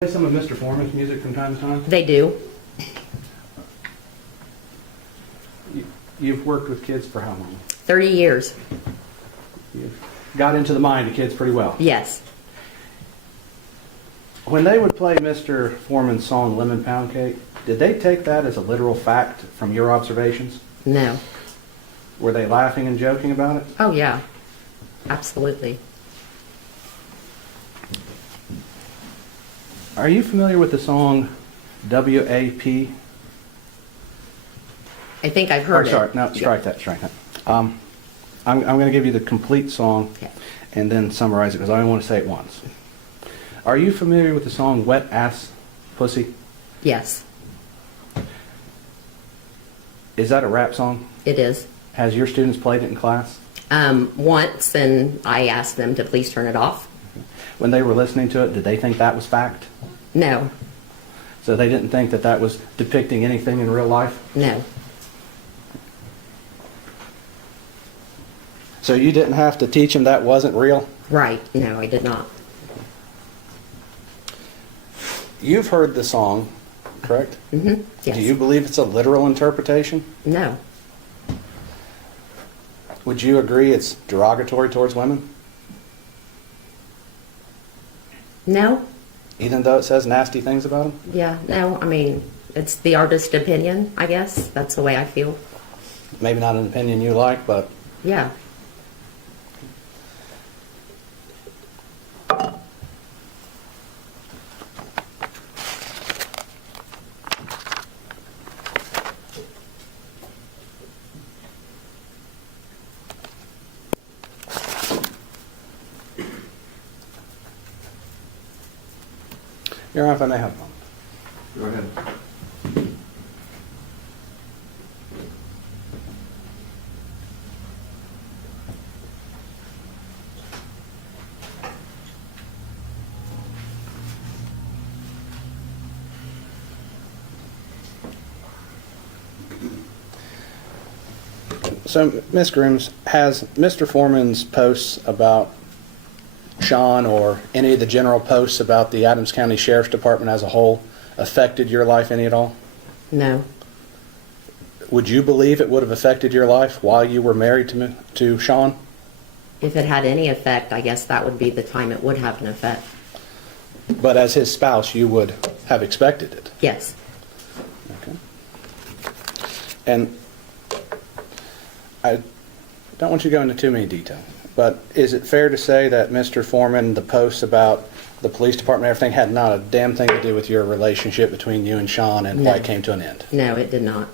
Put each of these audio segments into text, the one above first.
Play some of Mr. Foreman's music from time to time? They do. You've worked with kids for how long? 30 years. You've got into the mind of kids pretty well. Yes. When they would play Mr. Foreman's song Lemon Pound Cake, did they take that as a literal fact from your observations? No. Were they laughing and joking about it? Oh, yeah. Absolutely. Are you familiar with the song W.A.P.? I think I've heard Sorry, it. no, strike that. I'm going to give you the complete song Okay. and then summarize it because I only want to say it once. Are you familiar with the song Wet Ass Pussy? Yes, Is that a rap song? it is. Has your students played it in class? Once, and I asked them to please turn it off. When they were listening to it, did they think that was fact? No. So they didn't think that that was depicting anything in real life? No. So you didn't have to teach them that wasn't real? Right. No, I did not. You've heard the song, correct? Mm-hmm. Yes. Do you believe it's a literal interpretation? No. Would you agree it's derogatory towards women? No. Even though it says nasty things about them? Yeah. No. I mean, it's the artist's opinion, I guess. That's the way I feel. Maybe not an opinion you like, but Yeah. Your Honor, if I may have a moment. Go ahead. So, Ms. Grooms, has Mr. Foreman's posts about Sean or any of the general posts about the Adams County Sheriff's Department as a whole affected your life any at all? No. Would you believe it would have affected your life while you were married to Sean? If it had any effect, I guess that would be the time it would have an effect. But as his spouse, you would have expected it. Yes. Okay. And I don't want you to go into too many details, but is it fair to say that Mr. Foreman, the posts about the police department and everything had not a damn thing to do with your relationship between you and Sean and why it came to an end? No, it did not.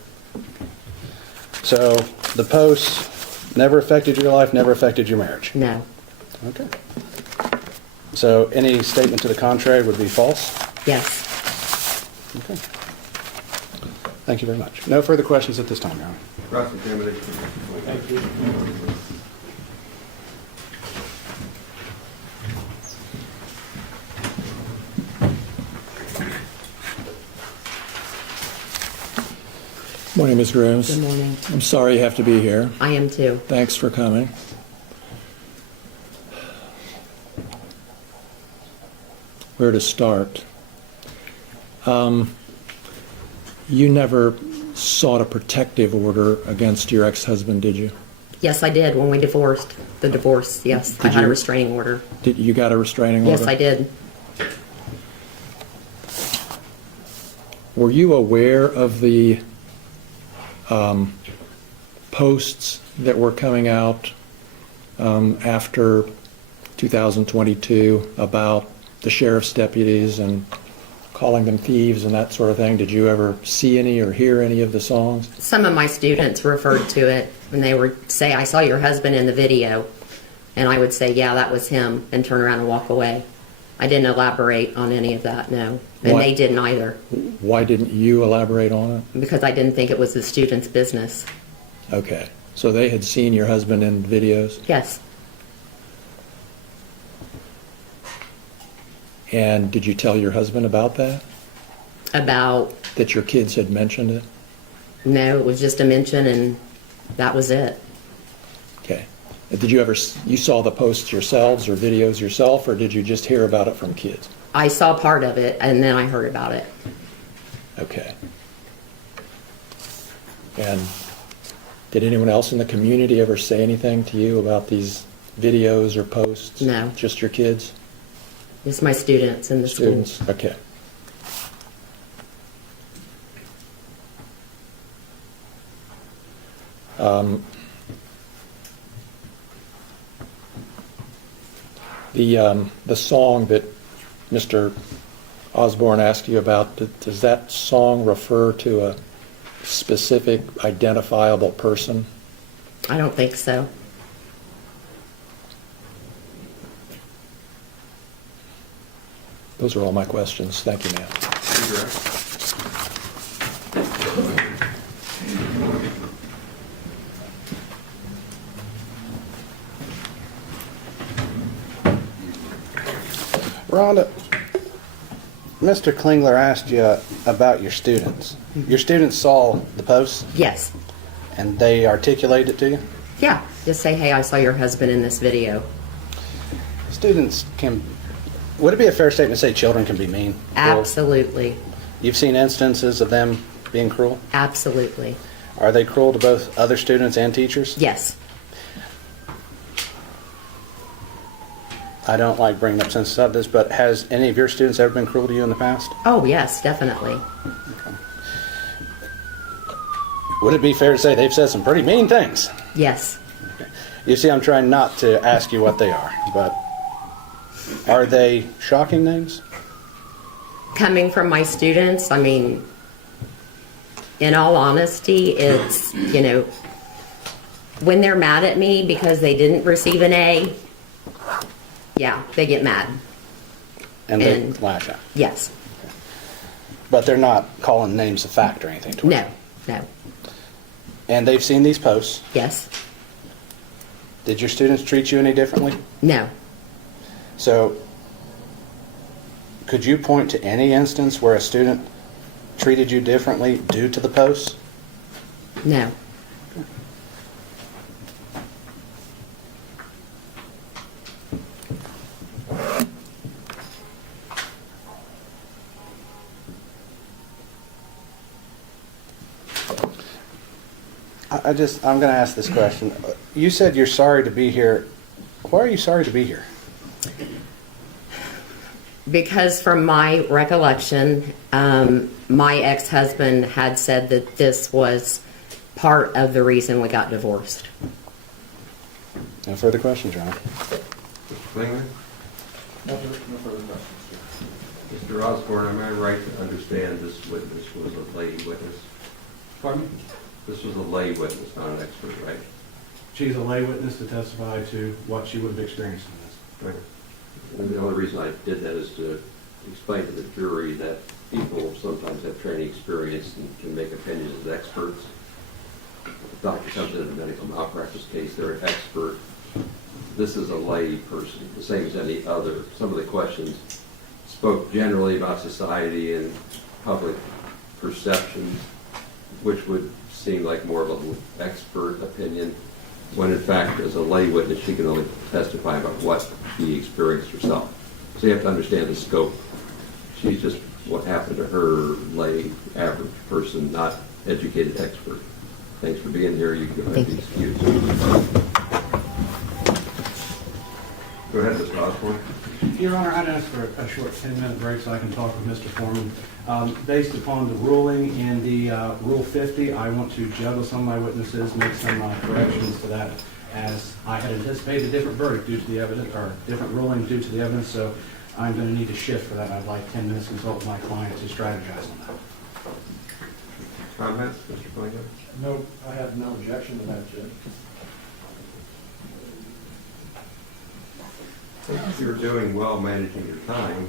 So the posts never affected your life, never affected your marriage? No. Okay. So any statement to the contrary would be false? Yes. Okay. Thank you very much. No further questions at this time, Your Honor. Cross-examination. Thank you. Morning, Ms. Grooms. Good morning. I'm sorry you have to be here. I am too. Thanks for coming. Where to start? You never sought a protective order against your ex-husband, did you? Yes, I did when we divorced. The divorce, yes. I Did had a you- restraining order. Did you got a restraining order? Yes, I did. Were you aware of the posts that were coming out after 2022 about the sheriff's deputies and calling them thieves and that sort of thing? Did you ever see any or hear any of the songs? Some of my students referred to it and they would say, I saw your husband in the video. And I would say, yeah, that was him, and turn around and walk away. I didn't elaborate on any of that, no. And Why- they didn't either, Why didn't you elaborate on it? because I didn't think it was the student's business. Okay. So they had seen your husband in videos? Yes, And did you tell your husband about that? about, That your kids had mentioned it? no, it was just a mention and that was it. Okay. Did you ever, you saw the posts yourselves or videos yourself, or did you just hear about it from kids? I saw part of it, and then I heard about it. Okay. And did anyone else in the community ever say anything to you about these videos or posts? No. Just your kids? It's my students in the school. Students? Okay. The song that Mr. Osborne asked you about, does that song refer to a specific identifiable person? I don't think so. Those are all my questions. Thank you, ma'am. Rhonda, Mr. Klingler asked you about your students. Your students saw the posts Yes. and they articulated it to you? Yeah. Just say, hey, I saw your husband in this video. Students can, would it be a fair statement to say children can be mean? Cruel? Absolutely. You've seen instances of them being cruel? Absolutely. Are they cruel to both other students and teachers? Yes. I don't like bringing up sensitive subjects, but has any of your students ever been cruel to you in the past? Oh, yes, definitely. Would it be fair to say they've said some pretty mean things? Yes. You see, I'm trying not to ask you what they are, but are they shocking names? Coming from my students, I mean, in all honesty, it's, when they're mad at me because they didn't receive an A, yeah, they get mad. And they And- lash out. Yes. But they're not calling names of fact or anything to No. No. And they've seen these posts. Yes. Did your students treat you any differently? No. So, could you point to any instance where a student treated you differently due to the posts? No. I'm going to ask this question. You said you're sorry to be here. Why are you sorry to be here? Because from my recollection, my ex-husband had said that this was part of the reason we got divorced. No further questions, John. Mr. Klingler? No further questions. Mr. Osborne, am I right to understand this witness was a lay witness? Pardon me? This was a lay witness, not an expert, right? She's a lay witness to testify to what she would have experienced in this. Right. And the only reason I did that is to explain to the jury that people sometimes have training experience and can make opinions as experts. If a doctor comes in a medical malpractice case, they're an expert. This is a lay person, the same as any other. Some of the questions spoke generally about society and public perceptions, which would seem like more of an expert opinion, when in fact, as a lay witness, she can only testify about what she experienced herself. So you have to understand the scope. She's just what happened to her, lay, average person, not educated expert. Thanks for being here. You can have the excuse. Go ahead, Mr. Osborne. Your Honor, I'd ask for a short 10-minute break so I can talk with Mr. Foreman. Based upon the ruling in the Rule 50, I want to juggle some of my witnesses, make some corrections to that, as I had anticipated a different verdict due to the evidence, or different ruling due to the evidence, so I'm going to need to shift for that. I'd like 10 minutes to consult with my client to strategize on that. Comments, Mr. Flanagan? No, I have no objection to that, Judge. If you're doing well managing your time,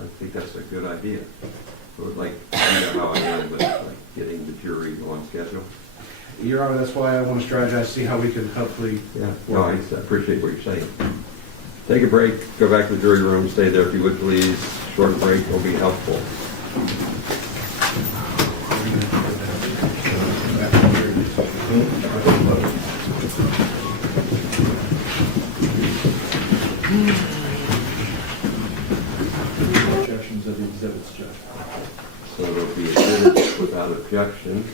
I think that's a good idea. I would like, you know how I am with like getting the jury on schedule. Your Honor, that's why I want to strategize, see how we can hopefully... Yeah, no, I appreciate what you're saying. Take a break, go back to the jury room, stay there if you would please. Short break will be helpful. exhibits, Judge. So it'll be admitted without objection.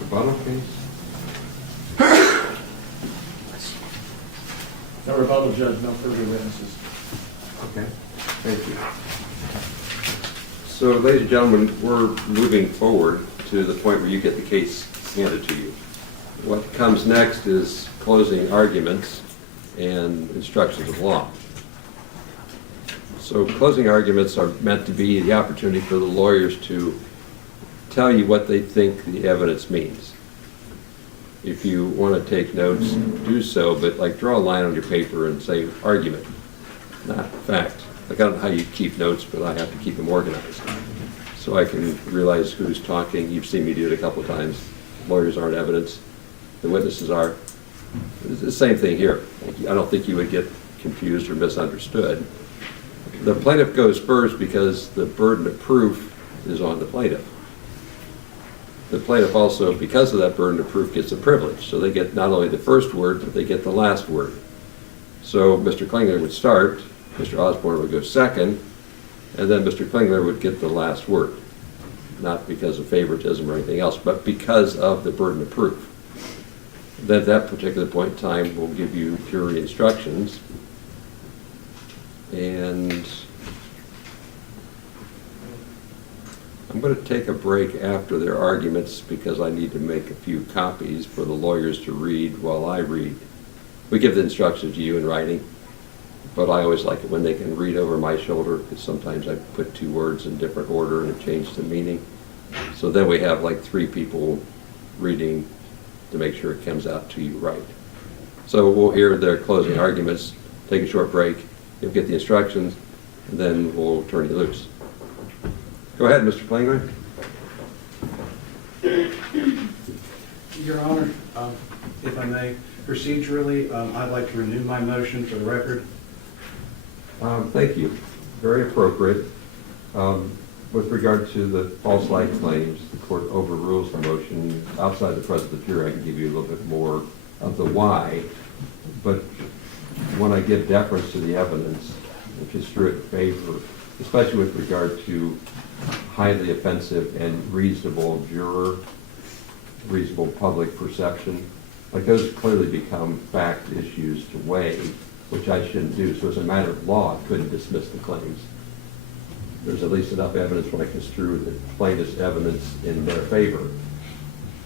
Rebuttal, please. No rebuttal, Judge, no further witnesses. Okay, thank you. So, ladies and gentlemen, we're moving forward to the point where you get the case handed to you. What comes next is closing arguments and instructions of law. So closing arguments are meant to be the opportunity for the lawyers to tell you what they think the evidence means. If you want to take notes, do so, but like draw a line on your paper and say argument, not fact. Like I don't know how you keep notes, but I have to keep them organized. So I can realize who's talking. You've seen me do it a couple of times. Lawyers aren't evidence. The witnesses are. It's the same thing here. I don't think you would get confused or misunderstood. The plaintiff goes first because the burden of proof is on the plaintiff. The plaintiff also, because of that burden of proof, gets a privilege. So they get not only the first word, but they get the last word. So Mr. Klingler would start, Mr. Osborne would go second, and then Mr. Klingler would get the last word. Not because of favoritism or anything else, but because of the burden of proof. At that particular point in time, we'll give you jury instructions. And I'm going to take a break after their arguments because I need to make a few copies for the lawyers to read while I read. We give the instructions to you in writing, but I always like it when they can read over my shoulder because sometimes I put two words in different order and it changes the meaning. So then we have like 3 people reading to make sure it comes out to you right. So we'll hear their closing arguments, take a short break, you'll get the instructions, and then we'll turn you loose. Go ahead, Mr. Klingler. Your Honor, if I may, procedurally, I'd like to renew my motion for the record. Thank you. Very appropriate. With regard to the false light claims, the court overrules the motion. Outside the presence of the jury, I can give you a little bit more of the why. But when I give deference to the evidence, which is true in favor, especially with regard to highly offensive and reasonable juror, reasonable public perception, like those clearly become fact issues to weigh, which I shouldn't do. So as a matter of law, I couldn't dismiss the claims. There's at least enough evidence when I construe the plaintiff's evidence in their favor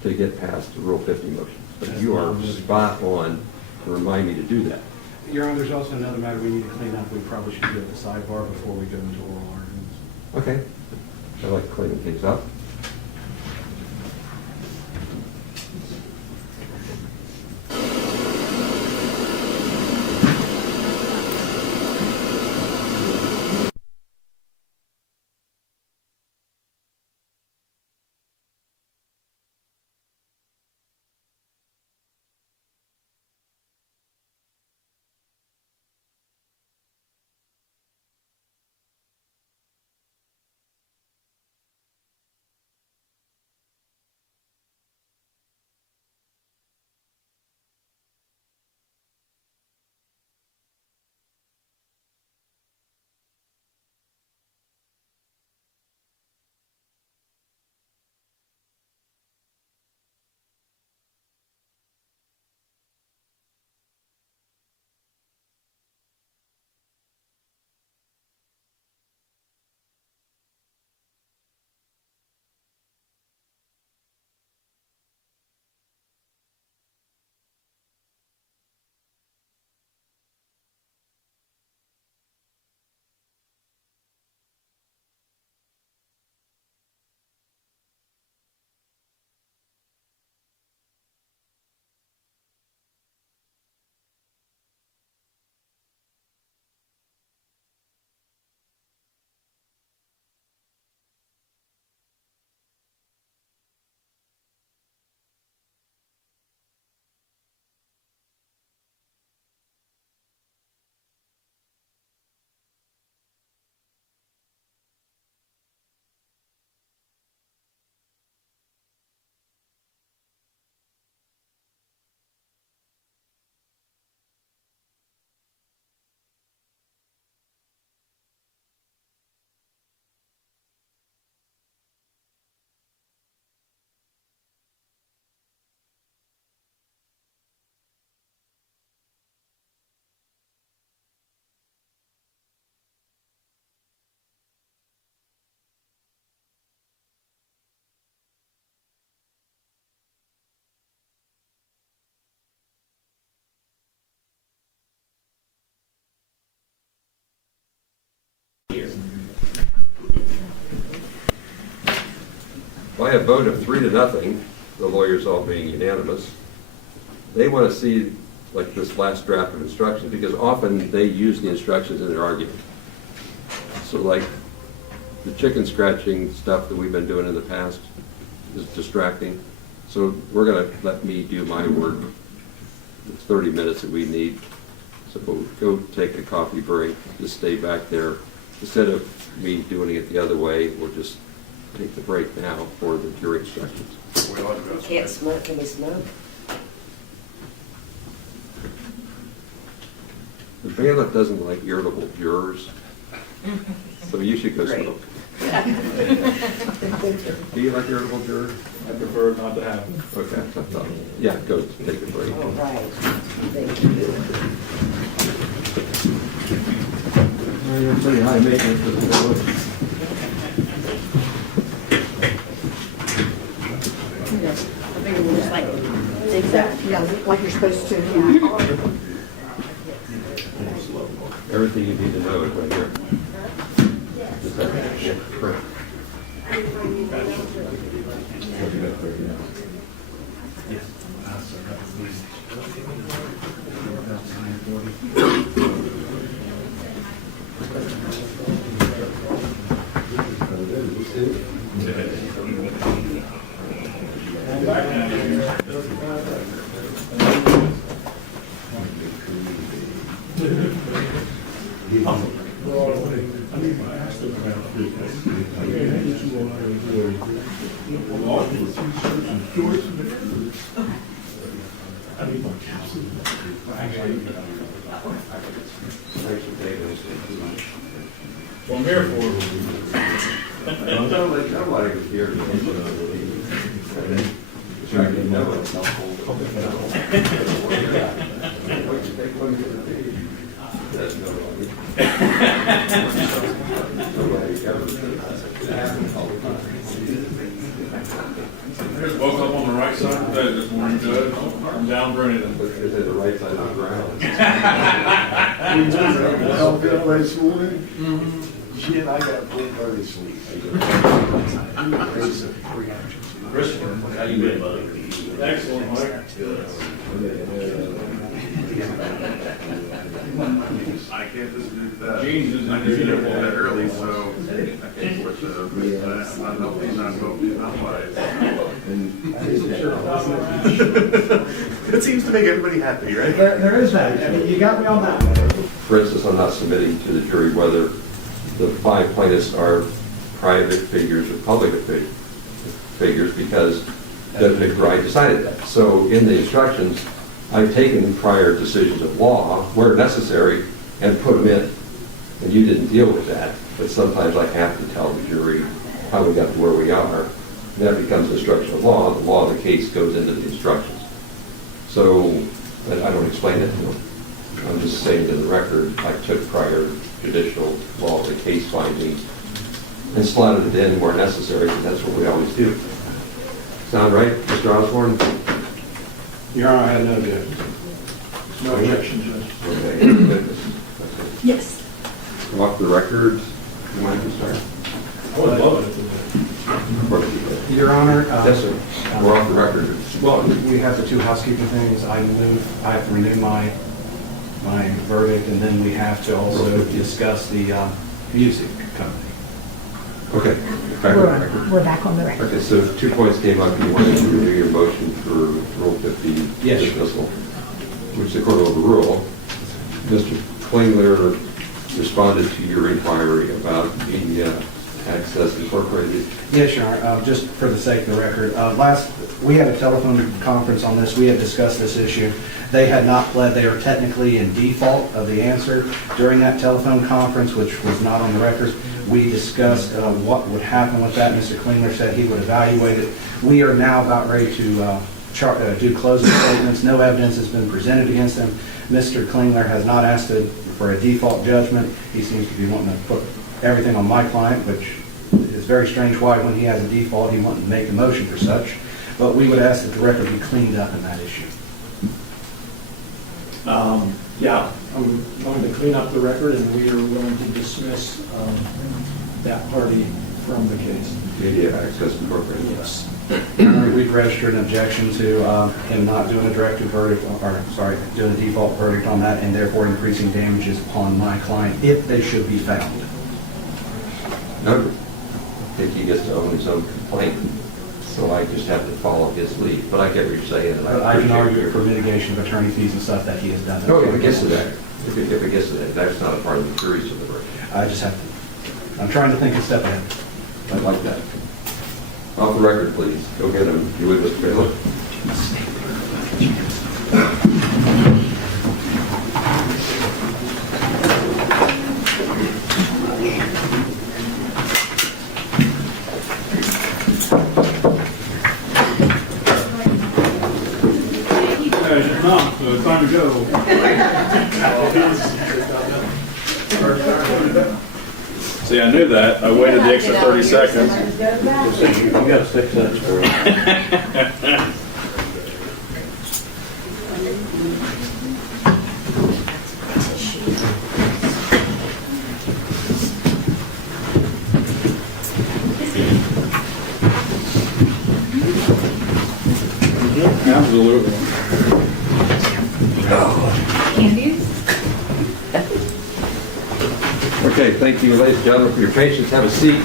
to get past the Rule 50 motion. But you are spot on to remind me to do that. Your Honor, there's also another matter we need to clean up. We probably should do at the sidebar before we go into oral arguments. Okay. I like cleaning things up. by a vote of 3-0, the lawyers all being unanimous, they want to see like this last draft of instructions, because often they use the instructions in their argument. So like the chicken scratching stuff that we've been doing in the past is distracting. So we're going to let me do my work. It's 30 minutes that we need. So we'll go take a coffee break, just stay back there. Instead of me doing it the other way, we'll just take the break now for the jury instructions. Can't smoke, can we smoke? The bailiff doesn't like irritable jurors, so you should go Great. smoke. Do you like irritable jurors? I prefer not to have them. Okay, I thought, yeah, go take a break. Oh, right. Thank you. You're pretty high maintenance for the bailiff. I think we'll just like zigzag. Yeah, like you're supposed to. Everything you need to know is right here. Just have to print. Well, I'm here for Nobody was here. Woke up on the right side of the bed this morning, Judge. I'm down drinking. It's at the right side of the ground. Help get away this morning? Shit, I got full early sleep. How you been, buddy? Excellent, Mike. I can't dispute that. Jeans is I in just the get up that early, so I can't with the, I'm hoping not voting, not wise. It seems to make everybody happy, right? There is that. I mean, you got me on that. For instance, I'm not submitting to the jury whether the 5 plaintiffs are private figures or public figures, because Judge McBride decided that. So in the instructions, I've taken prior decisions of law where necessary and put them in. And you didn't deal with that, but sometimes I have to tell the jury how we got to where we are. And that becomes instruction of law. The law of the case goes into the instructions. So, but I don't explain it to them. I'm just saying to the record, I took prior judicial law of the case findings and slotted it in where necessary, and that's what we always do. Sound right, Mr. Osborne? Your Honor, I had no objection. No objection, Judge. Okay. Yes. Off the record, you want to start? I would love it. Of course you would. Your Honor. Yes, sir. We're off the record. Well, we have the 2 housekeeping things. I have to renew my verdict, and then we have to also discuss the music company. Okay. Back on the record. We're back on the record. Okay, so 2 points came up. You wanted to renew your motion for Rule 50 Yes. dismissal, which the court will overrule. Mr. Klingler responded to your inquiry about media access incorporated. Yes, Your Honor. Just for the sake of the record, we had a telephone conference on this. We had discussed this issue. They had not pled. They are technically in default of the answer. During that telephone conference, which was not on the records, we discussed what would happen with that. Mr. Klingler said he would evaluate it. We are now about ready to do closing statements. No evidence has been presented against him. Mr. Klingler has not asked for a default judgment. He seems to be wanting to put everything on my client, which is very strange why when he has a default he wouldn't make a motion for such. But we would ask that the record be cleaned up in that issue. Yeah, I'm going to clean up the record, and we are willing to dismiss that party from the case. Media access program. Yes. We've registered an objection to him not doing a directed verdict, doing a default verdict on that, and therefore increasing damages upon my client if they should be found. No, I think he gets to own his own complaint, so I just have to follow his lead. But I get what you're saying, and I can appreciate argue your- for mitigation of attorney fees and stuff that he has done. No, if it gets to that, if it gets to that, that's not a part of the jury's deliberation. I just have to, I'm trying to think a step ahead. I like that. Off the record, please. Go get him. You with Mr. Bailiff? It's not, so it's time to go. See, I knew that. I waited the extra 30 seconds. You got 6 cents for it. Absolutely. Okay, thank you, ladies and gentlemen, for your patience. Have a seat.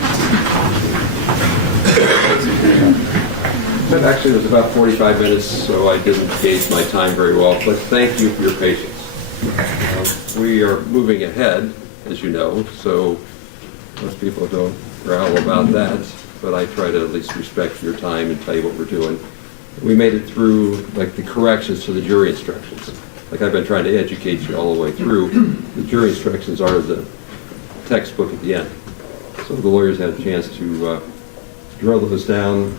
But actually, it was about 45 minutes, so I didn't gauge my time very well, but thank you for your patience. We are moving ahead, as you know, so most people don't growl about that, but I try to at least respect your time and tell you what we're doing. We made it through, like, the corrections to the jury instructions. Like I've been trying to educate you all the way through. The jury instructions are the textbook at the end. So the lawyers had a chance to drill those down.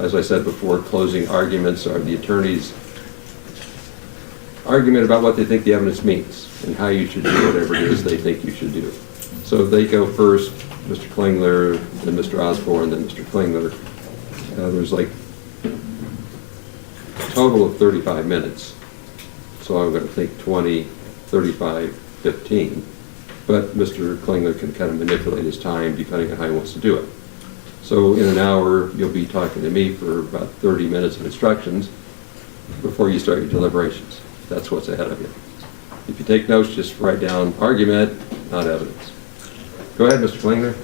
As I said before, closing arguments are the attorney's argument about what they think the evidence means and how you should do whatever it is they think you should do. So they go first, Mr. Klingler, then Mr. Osborne, then Mr. Klingler. There's like a total of 35 minutes. So I'm going to think 20, 35, 15. But Mr. Klingler can kind of manipulate his time depending on how he wants to do it. So in an hour, you'll be talking to me for about 30 minutes of instructions before you start your deliberations. That's what's ahead of you. If you take notes, just write down argument, not evidence. Go ahead, Mr. Klingler.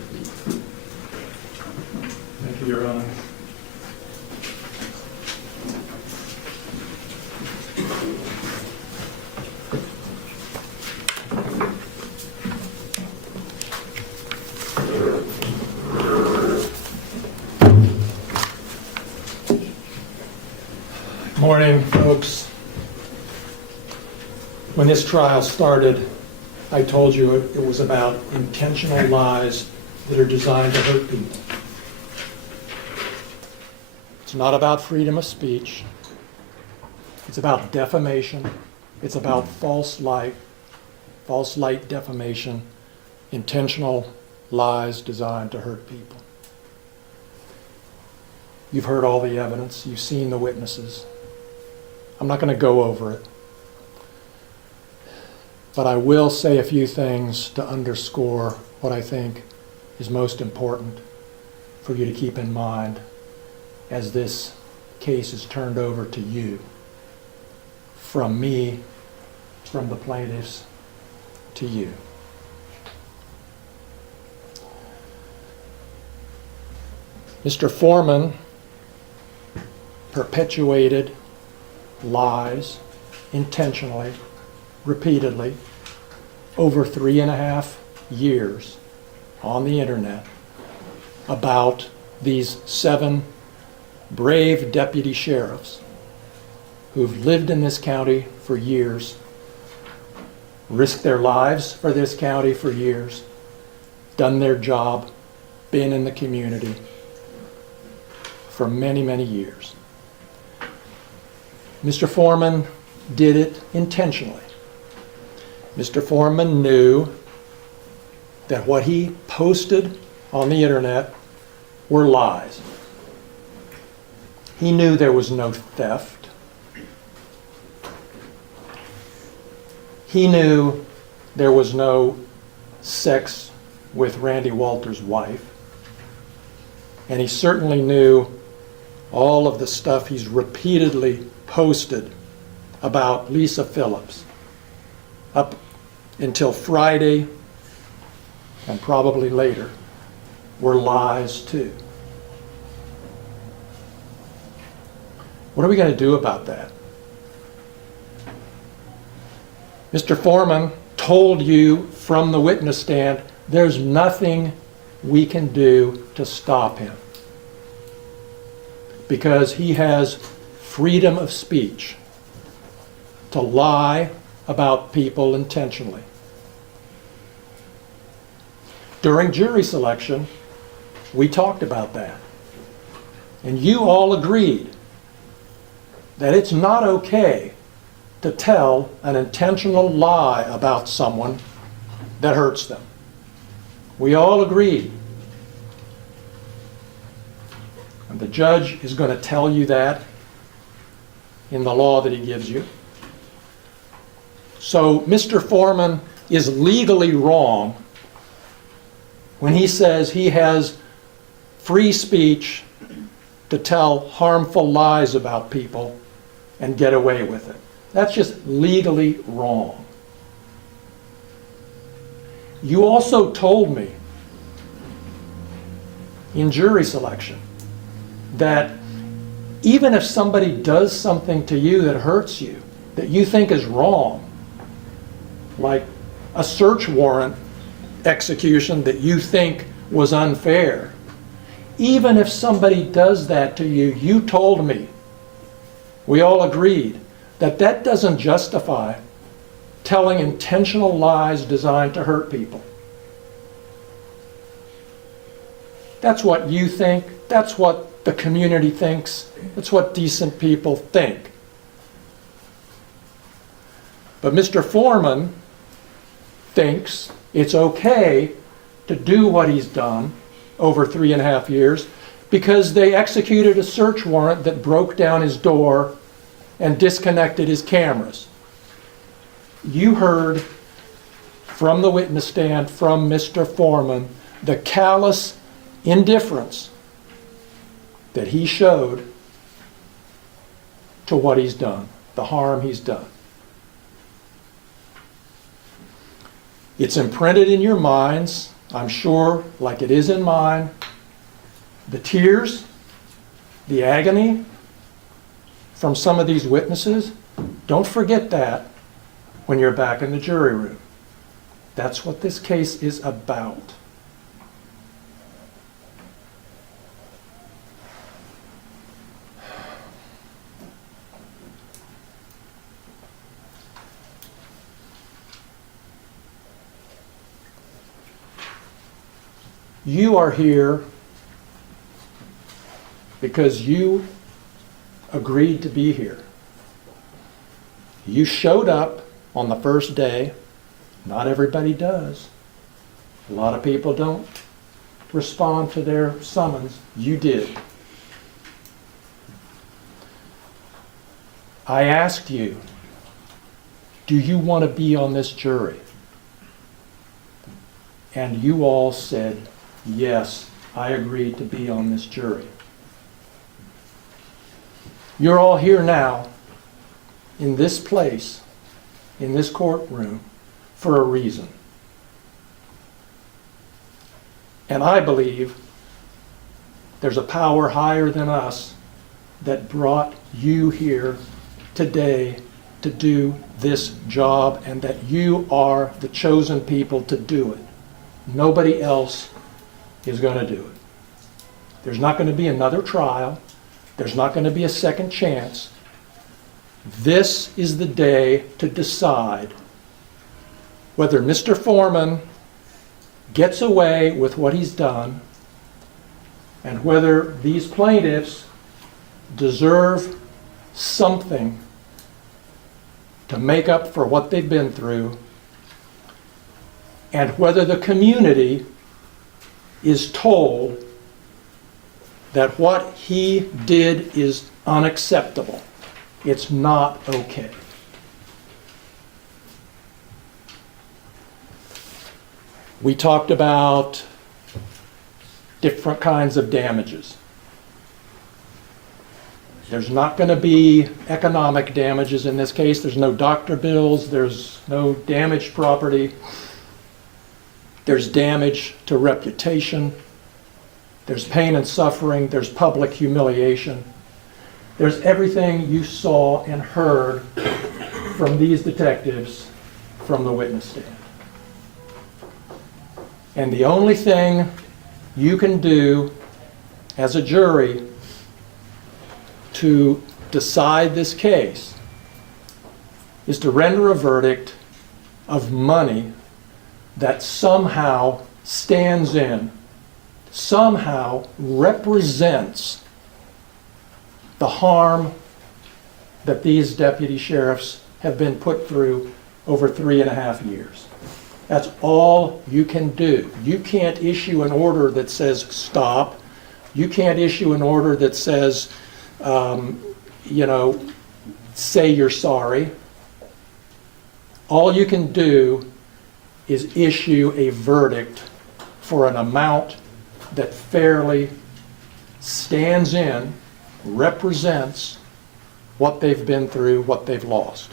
Thank you, Your Honor. Morning, folks. When this trial started, I told you it was about intentional lies that are designed to hurt people. It's not about freedom of speech. It's about defamation. It's about false light defamation, intentional lies designed to hurt people. You've heard all the evidence. You've seen the witnesses. I'm not going to go over it. But I will say a few things to underscore what I think is most important for you to keep in mind as this case is turned over to you. From me, from the plaintiffs, to you. Mr. Foreman perpetuated lies intentionally, repeatedly, over 3.5 years on the internet about these 7 brave deputy sheriffs who've lived in this county for years, risked their lives for this county for years, done their job, been in the community for many, many years. Mr. Foreman did it intentionally. Mr. Foreman knew that what he posted on the internet were lies. He knew there was no theft. He knew there was no sex with Randy Walters' wife. And he certainly knew all of the stuff he's repeatedly posted about Lisa Phillips up until Friday and probably later were lies too. What are we going to do about that? Mr. Foreman told you from the witness stand there's nothing we can do to stop him because he has freedom of speech to lie about people intentionally. During jury selection, we talked about that. And you all agreed that it's not okay to tell an intentional lie about someone that hurts them. We all agreed. And the judge is going to tell you that in the law that he gives you. So Mr. Foreman is legally wrong when he says he has free speech to tell harmful lies about people and get away with it. That's just legally wrong. You also told me in jury selection that even if somebody does something to you that hurts you, that you think is wrong, like a search warrant execution that you think was unfair, even if somebody does that to you, you told me, we all agreed, that that doesn't justify telling intentional lies designed to hurt people. That's what you think. That's what the community thinks. That's what decent people think. But Mr. Foreman thinks it's okay to do what he's done over 3.5 years because they executed a search warrant that broke down his door and disconnected his cameras. You heard from the witness stand from Mr. Foreman the callous indifference that he showed to what he's done, the harm he's done. It's imprinted in your minds, I'm sure, like it is in mine, the tears, the agony from some of these witnesses. Don't forget that when you're back in the jury room. That's what this case is about. You are here because you agreed to be here. You showed up on the first day. Not everybody does. A lot of people don't respond to their summons. You did. I asked you, do you want to be on this jury? And you all said, yes, I agreed to be on this jury. You're all here now, in this place, in this courtroom, for a reason. And I believe there's a power higher than us that brought you here today to do this job, and that you are the chosen people to do it. Nobody else is going to do it. There's not going to be another trial. There's not going to be a second chance. This is the day to decide whether Mr. Foreman gets away with what he's done and whether these plaintiffs deserve something to make up for what they've been through, and whether the community is told that what he did is unacceptable. It's not okay. We talked about different kinds of damages. There's not going to be economic damages in this case. There's no doctor bills. There's no damaged property. There's damage to reputation. There's pain and suffering. There's public humiliation. There's everything you saw and heard from these detectives from the witness stand. And the only thing you can do as a jury to decide this case is to render a verdict of money that somehow stands in, somehow represents the harm that these deputy sheriffs have been put through over 3.5 years. That's all you can do. You can't issue an order that says stop. You can't issue an order that says, say you're sorry. All you can do is issue a verdict for an amount that fairly stands in, represents what they've been through, what they've lost.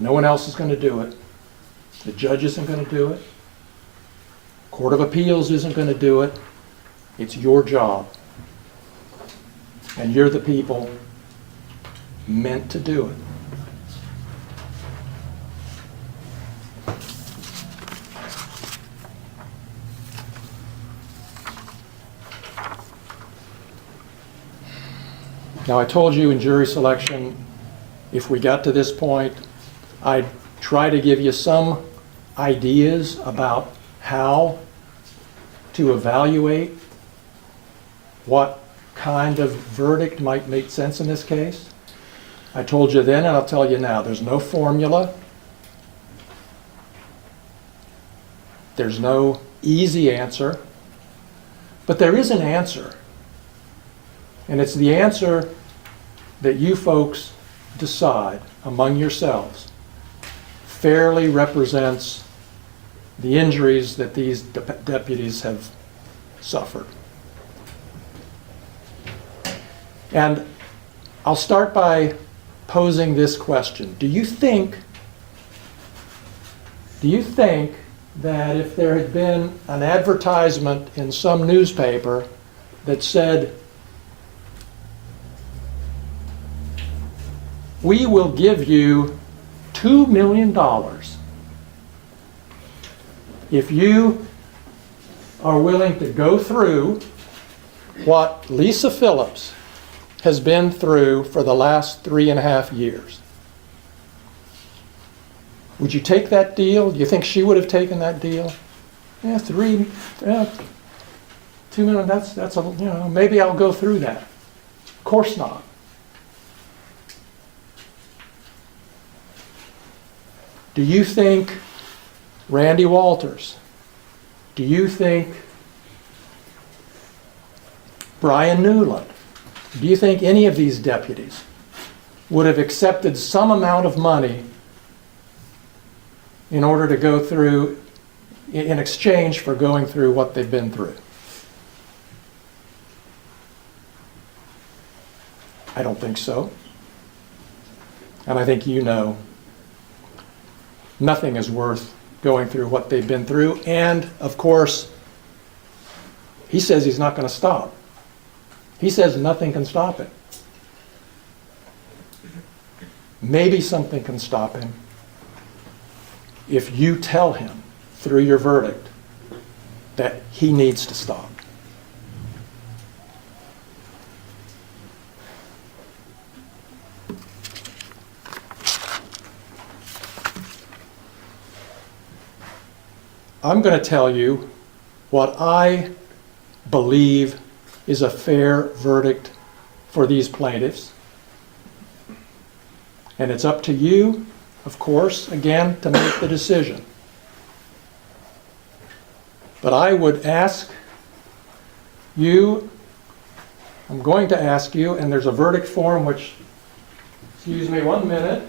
No one else is going to do it. The judge isn't going to do it. Court of Appeals isn't going to do it. It's your job. And you're the people meant to do it. Now, I told you in jury selection, if we got to this point, I'd try to give you some ideas about how to evaluate what kind of verdict might make sense in this case. I told you then, and I'll tell you now, there's no formula. There's no easy answer. But there is an answer. And it's the answer that you folks decide among yourselves fairly represents the injuries that these deputies have suffered. And I'll start by posing this question. Do you think that if there had been an advertisement in some newspaper that said, we will give you $2 million if you are willing to go through what Lisa Phillips has been through for the last 3.5 years? Would you take that deal? Do you think she would have taken that deal? Yeah, $2 million, that's a, maybe I'll go through that. Of course not. Do you think Randy Walters, do you think Brian Newland, do you think any of these deputies would have accepted some amount of money in order to go through, in exchange for going through what they've been through? I don't think so. And I think you know nothing is worth going through what they've been through. And, of course, he says he's not going to stop. He says nothing can stop him. Maybe something can stop him if you tell him through your verdict that he needs to stop. I'm going to tell you what I believe is a fair verdict for these plaintiffs. And it's up to you, of course, again, to make the decision. But I would ask you, I'm going to ask you, and there's a verdict form which, excuse me 1 minute.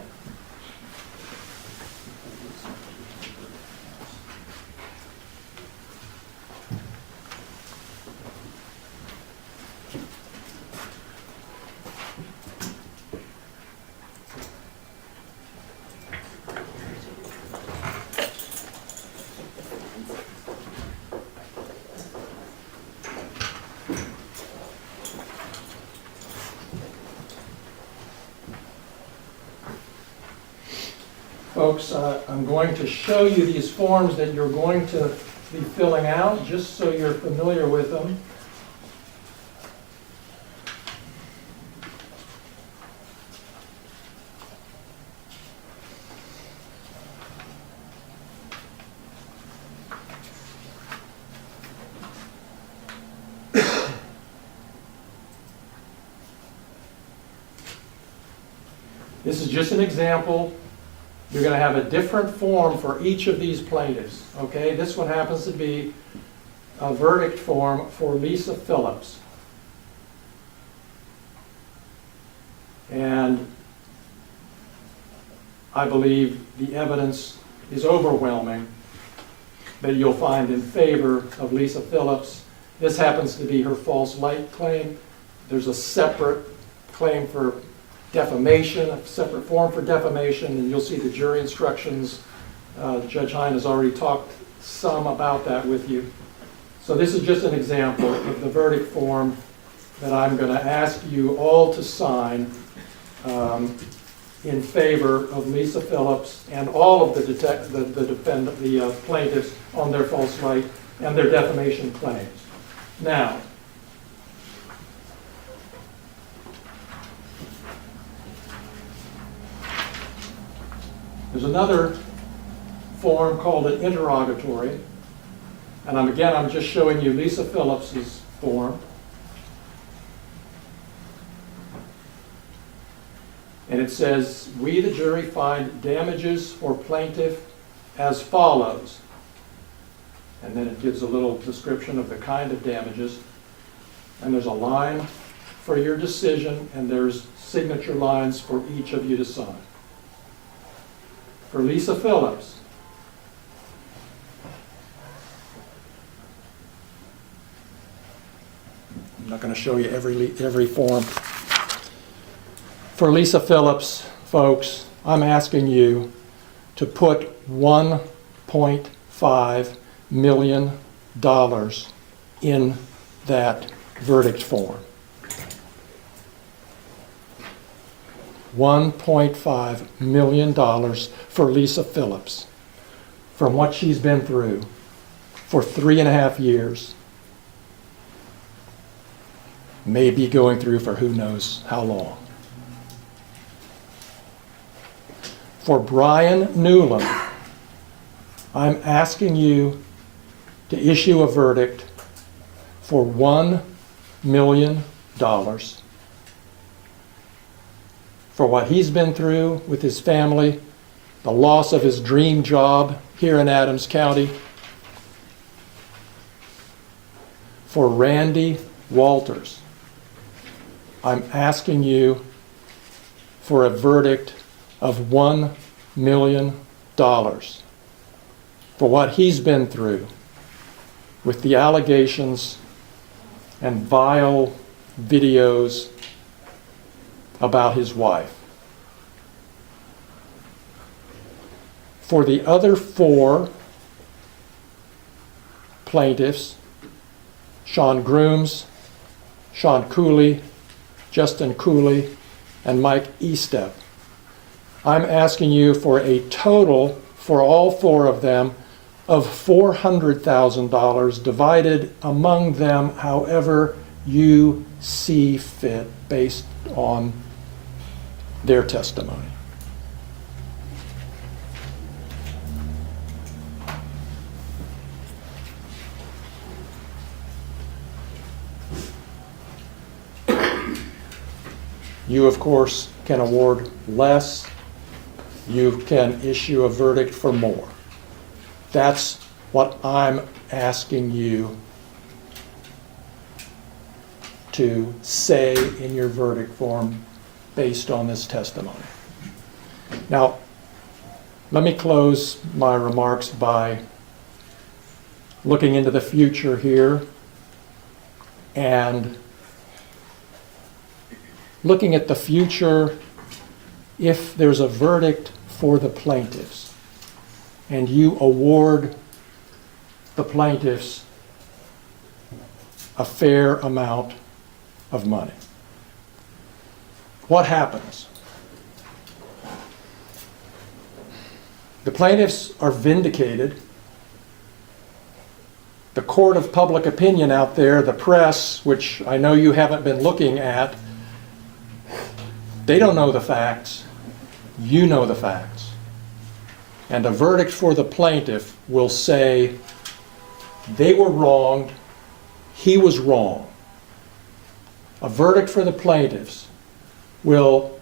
folks, I'm going to show you these forms that you're going to be filling out, just so you're familiar with them. This is just an example. You're going to have a different form for each of these plaintiffs, okay? This one happens to be a verdict form for Lisa Phillips. And I believe the evidence is overwhelming that you'll find in favor of Lisa Phillips. This happens to be her false light claim. There's a separate claim for defamation, a separate form for defamation, and you'll see the jury instructions. Judge Hine has already talked some about that with you. So this is just an example of the verdict form that I'm going to ask you all to sign in favor of Lisa Phillips and all of the plaintiffs on their false light and their defamation claims. Now, there's another form called an interrogatory, and I'm just showing you Lisa Phillips's form. And it says, we, the jury, find damages for plaintiff as follows. And then it gives a little description of the kind of damages. And there's a line for your decision, and there's signature lines for each of you to sign. For Lisa Phillips, I'm not going to show you every form. For Lisa Phillips, folks, I'm asking you to put $1.5 million in that verdict form. $1.5 million for Lisa Phillips from what she's been through for 3.5 years. May be going through for who knows how long. For Brian Newland, I'm asking you to issue a verdict for $1 million for what he's been through with his family, the loss of his dream job here in Adams County. For Randy Walters, I'm asking you for a verdict of $1 million for what he's been through with the allegations and vile videos about his wife. For the other 4 plaintiffs, Sean Grooms, Sean Cooley, Justin Cooley, and Mike Estep, I'm asking you for a total for all 4 of them of $400,000 divided among them however you see fit based on their testimony. You, of course, can award less. You can issue a verdict for more. That's what I'm asking you to say in your verdict form based on this testimony. Now, let me close my remarks by looking into the future here and looking at the future if there's a verdict for the plaintiffs and you award the plaintiffs a fair amount of money. What happens? The plaintiffs are vindicated. The court of public opinion out there, the press, which I know you haven't been looking at, they don't know the facts. You know the facts. And a verdict for the plaintiff will say they were wronged, he was wrong. A verdict for the plaintiffs will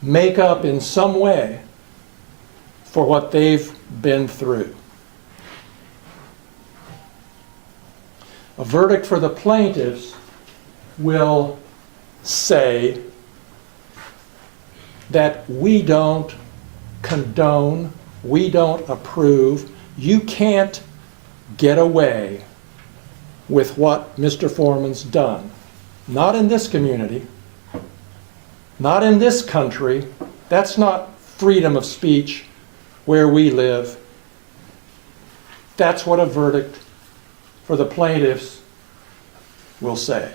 make up in some way for what they've been through. A verdict for the plaintiffs will say that we don't condone, we don't approve, you can't get away with what Mr. Foreman's done. Not in this community, not in this country. That's not freedom of speech where we live. That's what a verdict for the plaintiffs will say.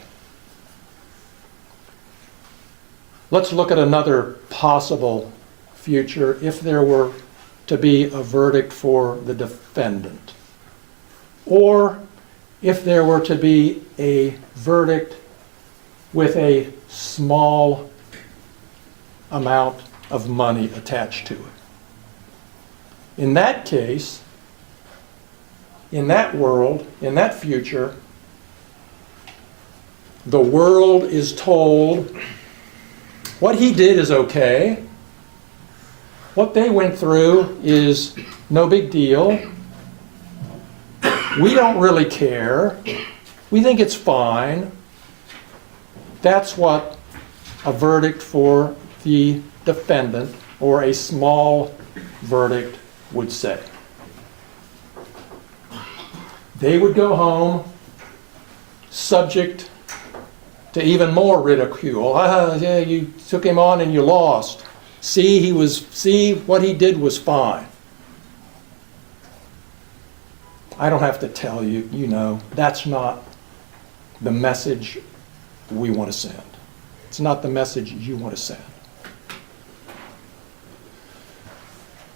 Let's look at another possible future if there were to be a verdict for the defendant, or if there were to be a verdict with a small amount of money attached to it. In that case, in that world, in that future, the world is told what he did is okay. What they went through is no big deal. We don't really care. We think it's fine. That's what a verdict for the defendant or a small verdict would say. They would go home subject to even more ridicule. Yeah, you took him on and you lost. See what he did was fine. I don't have to tell you, you know, that's not the message we want to send. It's not the message you want to send.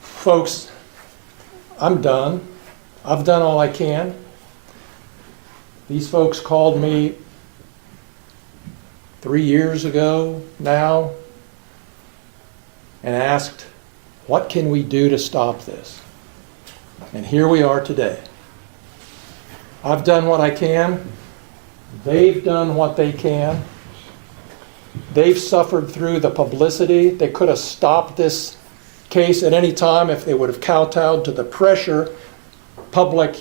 Folks, I'm done. I've done all I can. These folks called me 3 years ago now and asked, what can we do to stop this? And here we are today. I've done what I can. They've done what they can. They've suffered through the publicity. They could have stopped this case at any time if they would have kowtowed to the pressure, public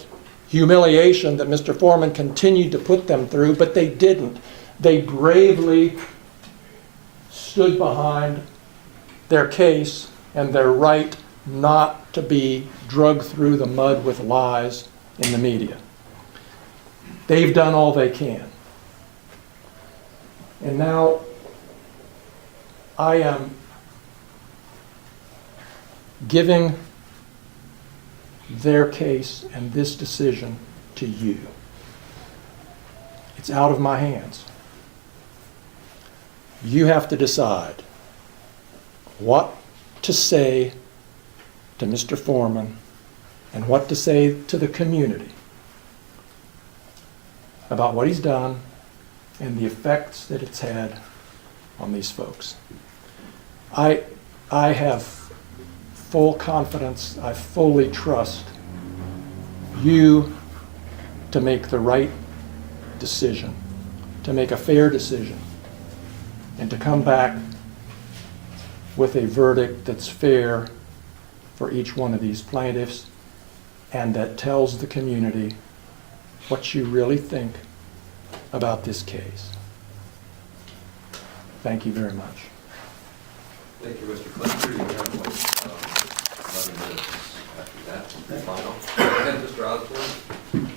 humiliation that Mr. Foreman continued to put them through, but they didn't. They bravely stood behind their case and their right not to be dragged through the mud with lies in the media. They've done all they can. And now I am giving their case and this decision to you. It's out of my hands. You have to decide what to say to Mr. Foreman and what to say to the community about what he's done and the effects that it's had on these folks. I have full confidence, I fully trust you to make the right decision, to make a fair decision, and to come back with a verdict that's fair for each one of these plaintiffs and that tells the community what you really think about this case. Thank you very much. Thank you, Mr. Clinton. You have like 11 minutes after that. Final. Go ahead, Mr. Osborne.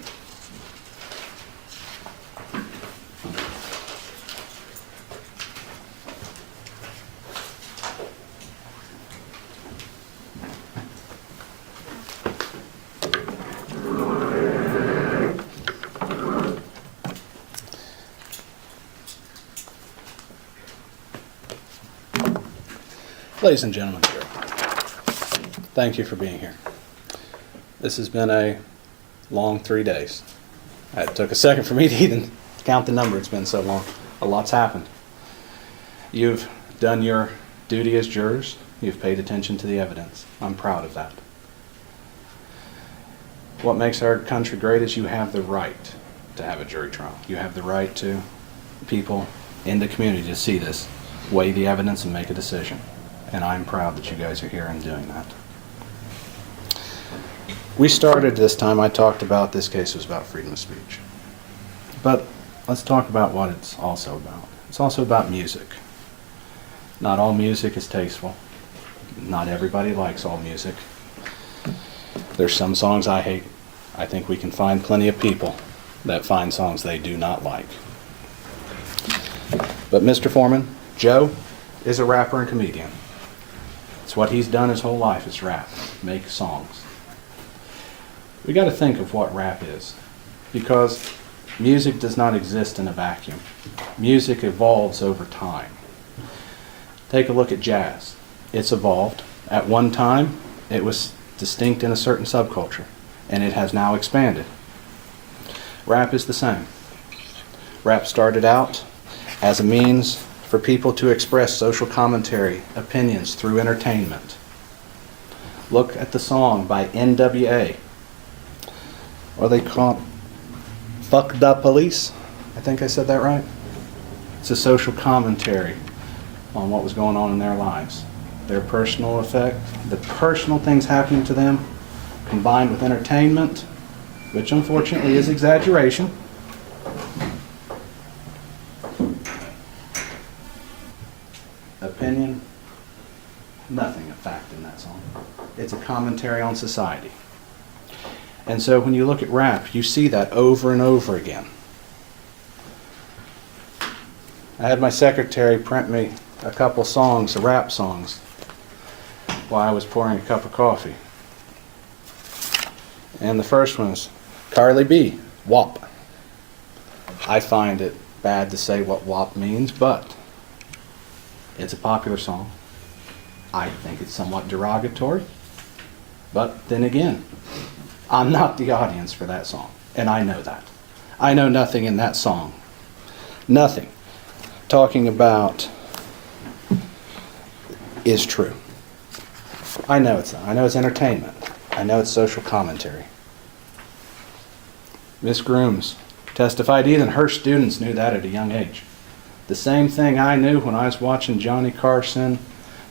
Ladies and gentlemen, thank you for being here. This has been a long 3 days. It took a second for me to even count the number. It's been so long. A lot's happened. You've done your duty as jurors. You've paid attention to the evidence. I'm proud of that. What makes our country great is you have the right to have a jury trial. You have the right to people in the community to see this, weigh the evidence, and make a decision. And I'm proud that you guys are here and doing that. We started this time, I talked about this case was about freedom of speech. But let's talk about what it's also about. It's also about music. Not all music is tasteful. Not everybody likes all music. There's some songs I hate. I think we can find plenty of people that find songs they do not like. But Mr. Foreman, Joe, is a rapper and comedian. It's what he's done his whole life is rap, make songs. We got to think of what rap is, because music does not exist in a vacuum. Music evolves over time. Take a look at jazz. It's evolved. At one time, it was distinct in a certain subculture, and it has now expanded. Rap is the same. Rap started out as a means for people to express social commentary, opinions through entertainment. Look at the song by NWA. Or they call it Fuck the Police. I think I said that right. It's a social commentary on what was going on in their lives. Their personal effect, the personal things happening to them, combined with entertainment, which unfortunately is exaggeration. Opinion, nothing of fact in that song. It's a commentary on society. And so when you look at rap, you see that over and over again. I had my secretary print me a couple songs, rap songs, while I was pouring a cup of coffee. And the first one is Carly B, WAP. I find it bad to say what WAP means, but it's a popular song. I think it's somewhat derogatory. But then again, I'm not the audience for that song, and I know that. I know nothing in that song. Nothing talking about is true. I know it's not. I know it's entertainment. I know it's social commentary. Miss Grooms testified even her students knew that at a young age. The same thing I knew when I was watching Johnny Carson,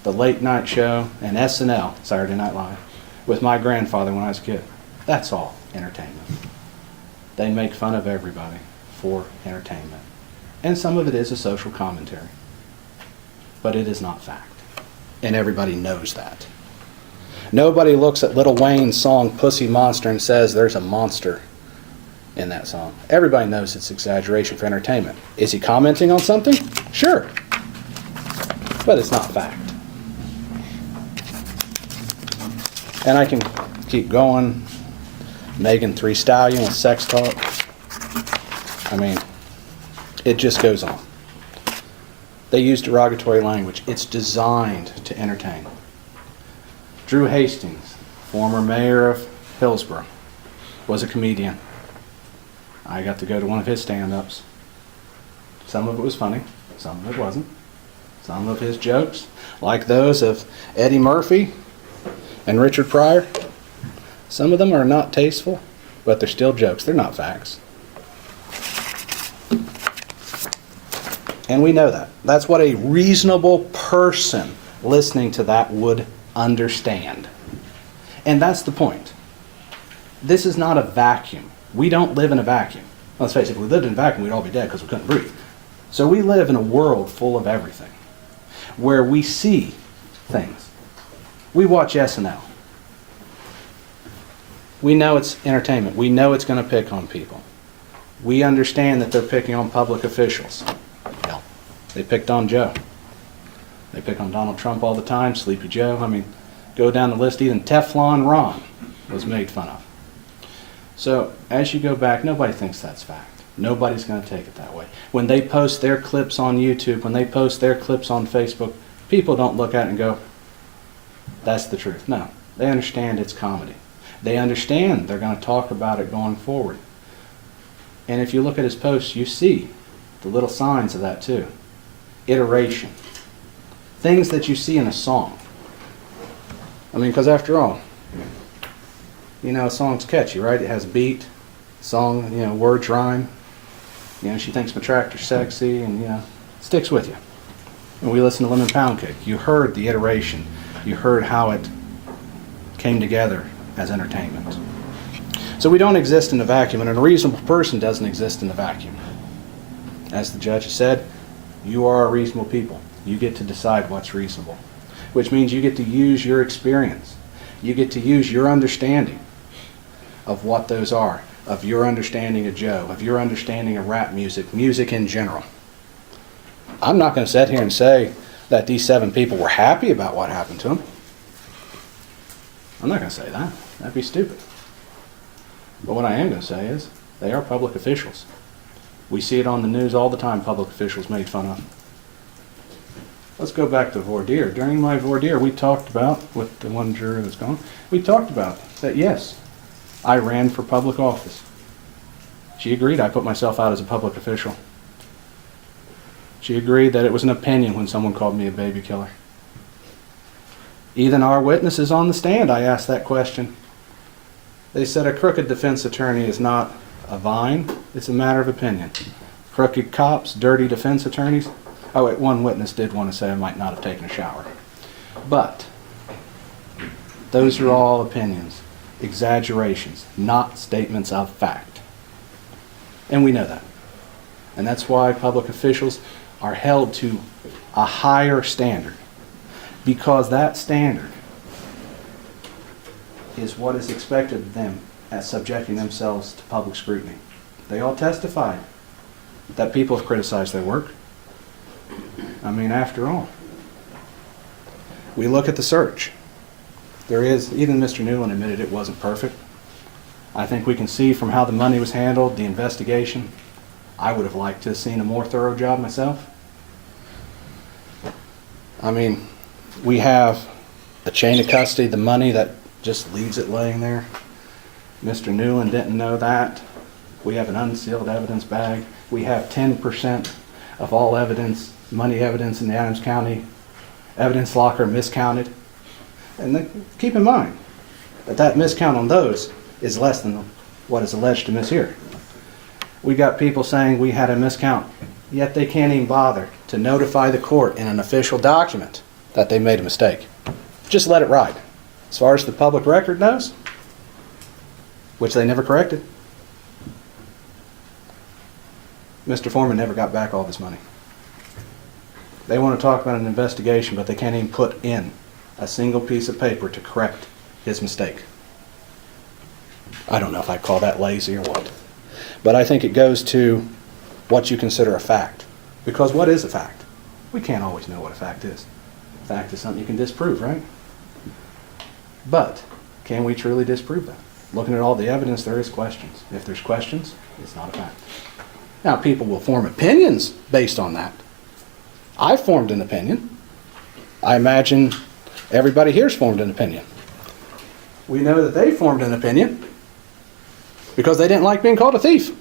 The Late Night Show, and SNL, Saturday Night Live, with my grandfather when I was a kid. That's all entertainment. They make fun of everybody for entertainment. And some of it is a social commentary. But it is not fact. And everybody knows that. Nobody looks at Lil Wayne's song Pussy Monster and says there's a monster in that song. Everybody knows it's exaggeration for entertainment. Is he commenting on something? Sure. But it's not fact. And I can keep going. Megan Thee Stallion with sex talk. I mean, it just goes on. They use derogatory language. It's designed to entertain. Drew Hastings, former mayor of Hillsborough, was a comedian. I got to go to one of his stand-ups. Some of it was funny, some of it wasn't. Some of his jokes, like those of Eddie Murphy and Richard Pryor, some of them are not tasteful, but they're still jokes. They're not facts. And we know that. That's what a reasonable person listening to that would understand. And that's the point. This is not a vacuum. We don't live in a vacuum. Let's face it, if we lived in a vacuum, we'd all be dead because we couldn't breathe. So we live in a world full of everything, where we see things. We watch SNL. We know it's entertainment. We know it's going to pick on people. We understand that they're picking on public officials. Hell, they picked on Joe. They pick on Donald Trump all the time, Sleepy Joe. I mean, go down the list, even Teflon Ron was made fun of. So as you go back, nobody thinks that's fact. Nobody's going to take it that way. When they post their clips on YouTube, when they post their clips on Facebook, people don't look at it and go, that's the truth. No, they understand it's comedy. They understand they're going to talk about it going forward. And if you look at his posts, you see the little signs of that too. Iteration. Things that you see in a song. I mean, because after all, you know, a song's catchy, right? It has beat, song, you know, words rhyme. You know, she thinks my tractor's sexy, and, you know, sticks with you. And we listen to Lemon Pound Cake. You heard the iteration. You heard how it came together as entertainment. So we don't exist in a vacuum, and a reasonable person doesn't exist in a vacuum. As the judge has said, you are a reasonable people. You get to decide what's reasonable, which means you get to use your experience. You get to use your understanding of what those are, of your understanding of Joe, of your understanding of rap music, music in general. I'm not going to sit here and say that these 7 people were happy about what happened to them. I'm not going to say that. That'd be stupid. But what I am going to say is they are public officials. We see it on the news all the time, public officials made fun of. Let's go back to voir dire. During my voir dire, we talked about, with the one juror that's gone, we talked about that, yes, I ran for public office. She agreed I put myself out as a public official. She agreed that it was an opinion when someone called me a baby killer. Even our witnesses on the stand, I asked that question. They said a crooked defense attorney is not a vine, it's a matter of opinion. Crooked cops, dirty defense attorneys. Oh wait, one witness did want to say I might not have taken a shower. But those are all opinions, exaggerations, not statements of fact. And we know that. And that's why public officials are held to a higher standard, because that standard is what is expected of them as subjecting themselves to public scrutiny. They all testified that people have criticized their work. I mean, after all, we look at the search. There is, even Mr. Newland admitted it wasn't perfect. I think we can see from how the money was handled, the investigation. I would have liked to have seen a more thorough job myself. I mean, we have a chain of custody, the money that just leaves it laying there. Mr. Newland didn't know that. We have an unsealed evidence bag. We have 10% of all evidence, money evidence in the Adams County evidence locker miscounted. And then keep in mind that that miscount on those is less than what is alleged to miss here. We got people saying we had a miscount, yet they can't even bother to notify the court in an official document that they made a mistake. Just let it ride. As far as the public record knows, which they never corrected, Mr. Foreman never got back all of his money. They want to talk about an investigation, but they can't even put in a single piece of paper to correct his mistake. I don't know if I'd call that lazy or what. But I think it goes to what you consider a fact. Because what is a fact? We can't always know what a fact is. A fact is something you can disprove, right? But can we truly disprove that? Looking at all the evidence, there is questions. If there's questions, it's not a fact. Now, people will form opinions based on that. I formed an opinion. I imagine everybody here's formed an opinion. We know that they formed an opinion because they didn't like being called a thief.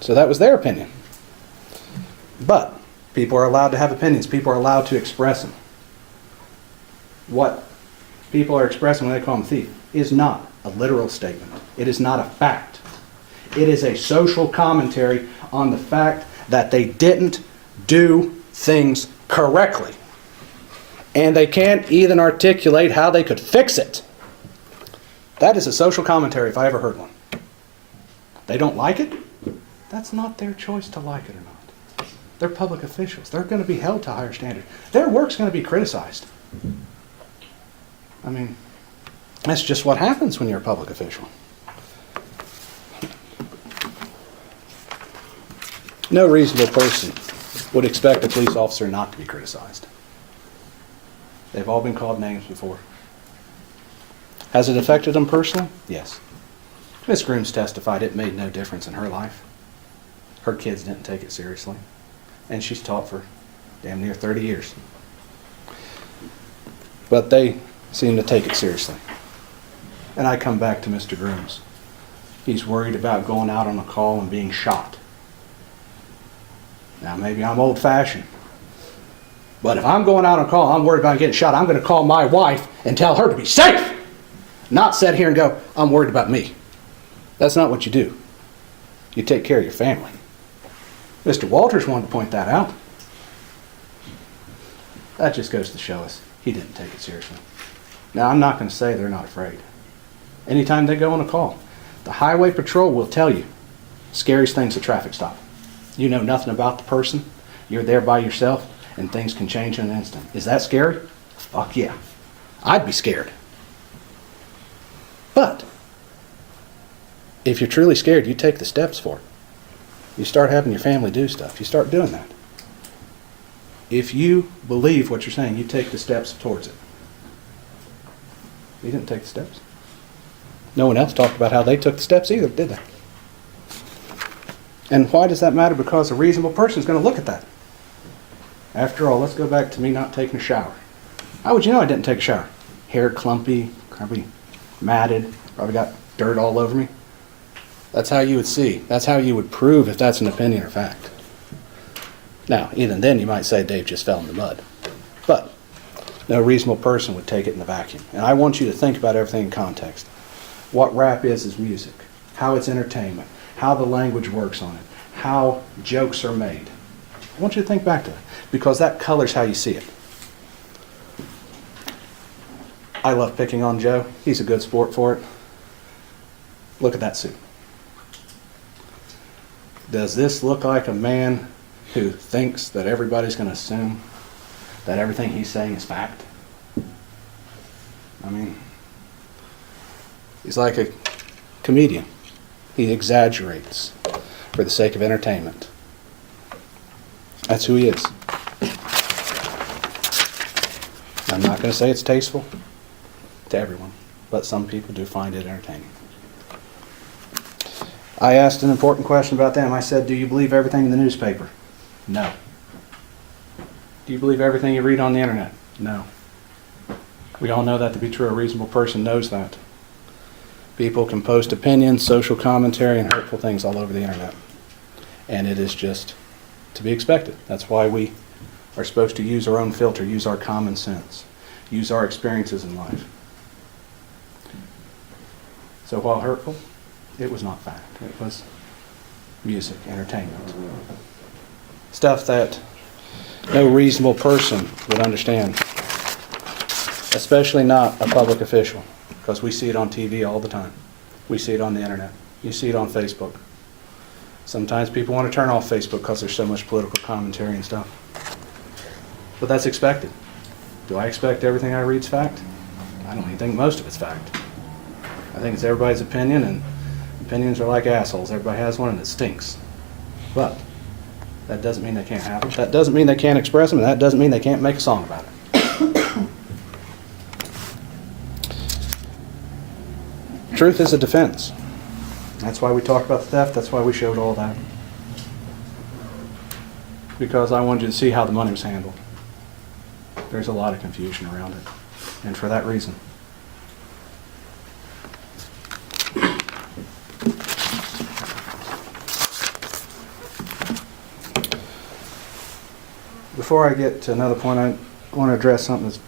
So that was their opinion. But people are allowed to have opinions. People are allowed to express them. What people are expressing when they call them thief is not a literal statement. It is not a fact. It is a social commentary on the fact that they didn't do things correctly. And they can't even articulate how they could fix it. That is a social commentary if I ever heard one. They don't like it? That's not their choice to like it or not. They're public officials. They're going to be held to a higher standard. Their work's going to be criticized. I mean, that's just what happens when you're a public official. No reasonable person would expect a police officer not to be criticized. They've all been called names before. Has it affected them personally? Yes. Ms. Grooms testified it made no difference in her life. Her kids didn't take it seriously. And she's taught for damn near 30 years. But they seem to take it seriously. And I come back to Mr. Grooms. He's worried about going out on a call and being shot. Now, maybe I'm old-fashioned, but if I'm going out on a call, I'm worried about getting shot, I'm going to call my wife and tell her to be safe, not sit here and go, I'm worried about me. That's not what you do. You take care of your family. Mr. Walters wanted to point that out. That just goes to show us he didn't take it seriously. Now, I'm not going to say they're not afraid. Anytime they go on a call, the highway patrol will tell you scariest thing's a traffic stop. You know nothing about the person, you're there by yourself, and things can change in an instant. Is that scary? Fuck yeah. I'd be scared. But if you're truly scared, you take the steps for it. You start having your family do stuff. You start doing that. If you believe what you're saying, you take the steps towards it. You didn't take the steps. No one else talked about how they took the steps either, did they? And why does that matter? Because a reasonable person is going to look at that. After all, let's go back to me not taking a shower. How would you know I didn't take a shower? Hair clumpy, probably matted, probably got dirt all over me. That's how you would see. That's how you would prove if that's an opinion or fact. Now, even then you might say Dave just fell in the mud. But no reasonable person would take it in a vacuum. And I want you to think about everything in context. What rap is music, how it's entertainment, how the language works on it, how jokes are made. I want you to think back to that, because that colors how you see it. I love picking on Joe. He's a good sport for it. Look at that suit. Does this look like a man who thinks that everybody's going to assume that everything he's saying is fact? I mean, he's like a comedian. He exaggerates for the sake of entertainment. That's who he is. I'm not going to say it's tasteful to everyone, but some people do find it entertaining. I asked an important question about them. I said, do you believe everything in the newspaper? No. Do you believe everything you read on the internet? No. We all know that to be true. A reasonable person knows that. People can post opinions, social commentary, and hurtful things all over the internet. And it is just to be expected. That's why we are supposed to use our own filter, use our common sense, use our experiences in life. So while hurtful, it was not fact. It was music, entertainment. Stuff that no reasonable person would understand, especially not a public official, because we see it on TV all the time. We see it on the internet. You see it on Facebook. Sometimes people want to turn off Facebook because there's so much political commentary and stuff. But that's expected. Do I expect everything I read's fact? I don't even think most of it's fact. I think it's everybody's opinion, and opinions are like assholes. Everybody has one and it stinks. But that doesn't mean they can't have them. That doesn't mean they can't express them, and that doesn't mean they can't make a song about it. Truth is a defense. That's why we talked about the theft. That's why we showed all that. Because I wanted you to see how the money was handled. There's a lot of confusion around it. And for that reason. Before I get to another point, I want to address something that's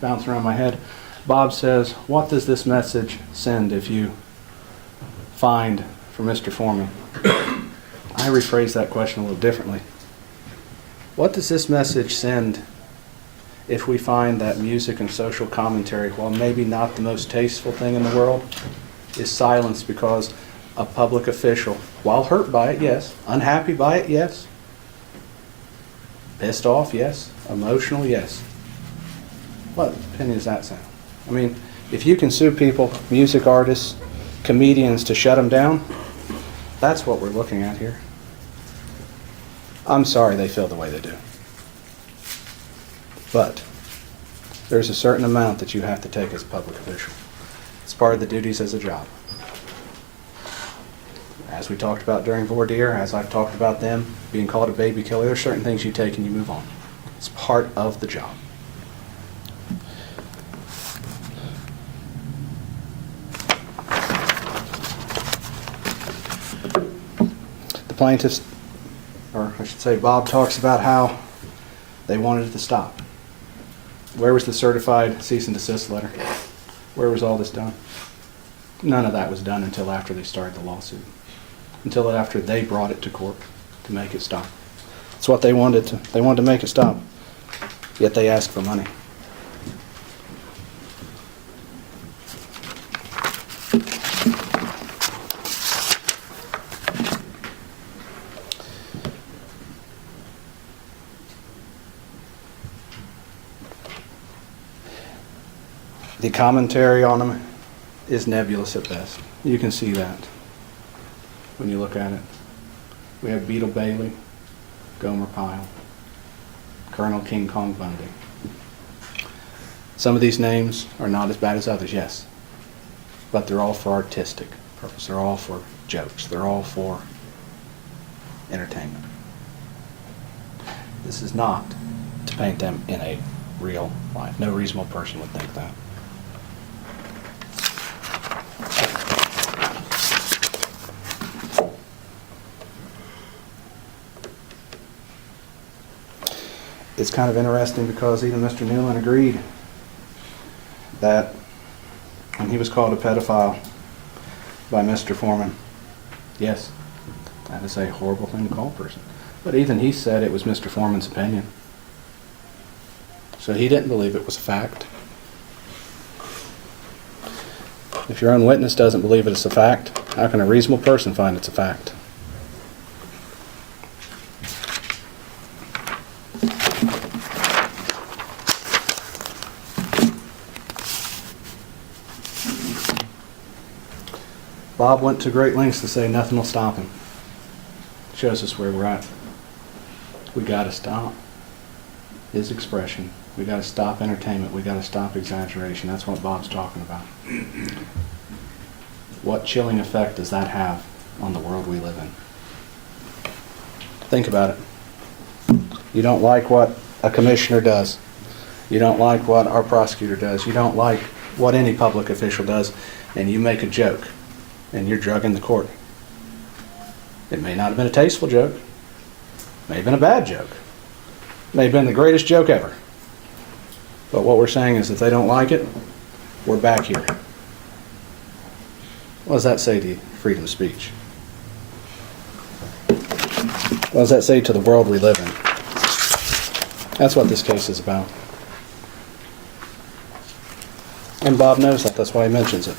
bouncing around my head. Bob says, what does this message send if you find for Mr. Foreman? I rephrase that question a little differently. What does this message send if we find that music and social commentary, while maybe not the most tasteful thing in the world, is silenced because a public official, while hurt by it, yes, unhappy by it, yes, pissed off, yes, emotional, yes. What opinion does that sound? I mean, if you can sue people, music artists, comedians, to shut them down, that's what we're looking at here. I'm sorry they feel the way they do. But there's a certain amount that you have to take as a public official. It's part of the duties as a job. As we talked about during voir dire, as I've talked about them being called a baby killer, there's certain things you take and you move on. It's part of the job. plaintiffs, or I should say Bob talks about how they wanted it to stop. Where was the certified cease and desist letter? Where was all this done? None of that was done until after they started the lawsuit. Until after they brought it to court to make it stop. That's what they wanted to make it stop. Yet they asked for money. The commentary on them is nebulous at best. You can see that when you look at it. We have Beetle Bailey, Gomer Pyle, Colonel King Kong Bundy. Some of these names are not as bad as others, yes, but they're all for artistic purpose. They're all for jokes. They're all for entertainment. This is not to paint them in a real life. No reasonable person would think that. It's kind of interesting because even Mr. Newland agreed that when he was called a pedophile by Mr. Foreman, yes, that is a horrible thing to call a person. But even he said it was Mr. Foreman's opinion. So he didn't believe it was a fact. If your own witness doesn't believe it's a fact, how can a reasonable person find it's a fact? Bob went to great lengths to say nothing will stop him. Shows us where we're at. We got to stop his expression. We got to stop entertainment. We got to stop exaggeration. That's what Bob's talking about. What chilling effect does that have on the world we live in? Think about it. You don't like what a commissioner does. You don't like what our prosecutor does. You don't like what any public official does, and you make a joke. And you're drugging the court. It may not have been a tasteful joke. May have been a bad joke. May have been the greatest joke ever. But what we're saying is if they don't like it, we're back here. What does that say to you, freedom of speech? What does that say to the world we live in? That's what this case is about. And Bob knows that. That's why he mentions it.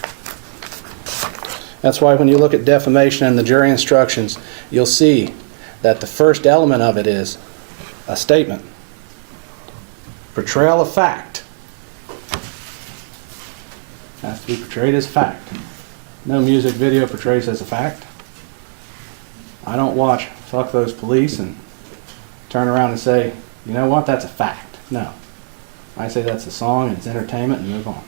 That's why when you look at defamation and the jury instructions, you'll see that the first element of it is a statement. Portrayal of fact. Has to be portrayed as fact. No music video portrays as a fact. I don't watch Fuck Those Police and turn around and say, you know what, that's a fact. No. I say that's a song and it's entertainment and move on.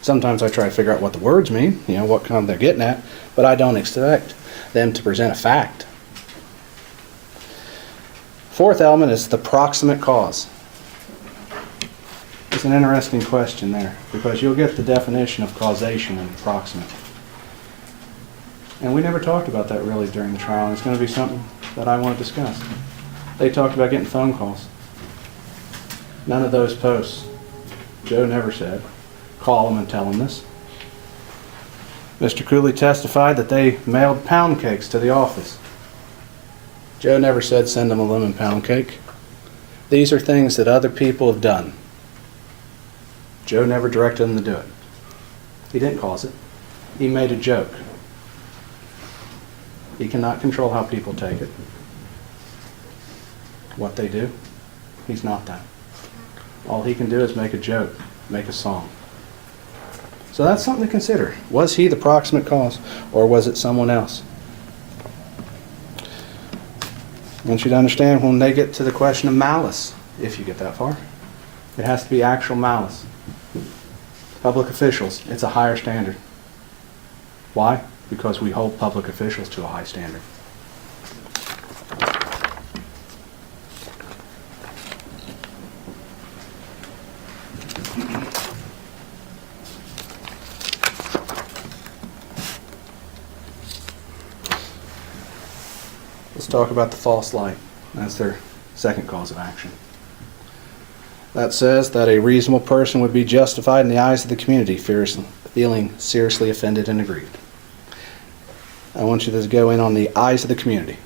Sometimes I try to figure out what the words mean, what kind they're getting at, but I don't expect them to present a fact. Fourth element is the proximate cause. It's an interesting question there, because you'll get the definition of causation and proximate. And we never talked about that really during the trial, and it's going to be something that I want to discuss. They talked about getting phone calls. None of those posts. Joe never said, call them and tell them this. Mr. Cooley testified that they mailed pound cakes to the office. Joe never said send them a lemon pound cake. These are things that other people have done. Joe never directed them to do it. He didn't cause it. He made a joke. He cannot control how people take it. What they do, he's not that. All he can do is make a joke, make a song. So that's something to consider. Was he the proximate cause, or was it someone else? I want you to understand when they get to the question of malice, if you get that far, it has to be actual malice. Public officials, it's a higher standard. Why? Because we hold public officials to a high standard. Let's talk about the false light. That's their second cause of action. That says that a reasonable person would be justified in the eyes of the community feeling seriously offended and aggrieved. I want you to go in on the eyes of the community.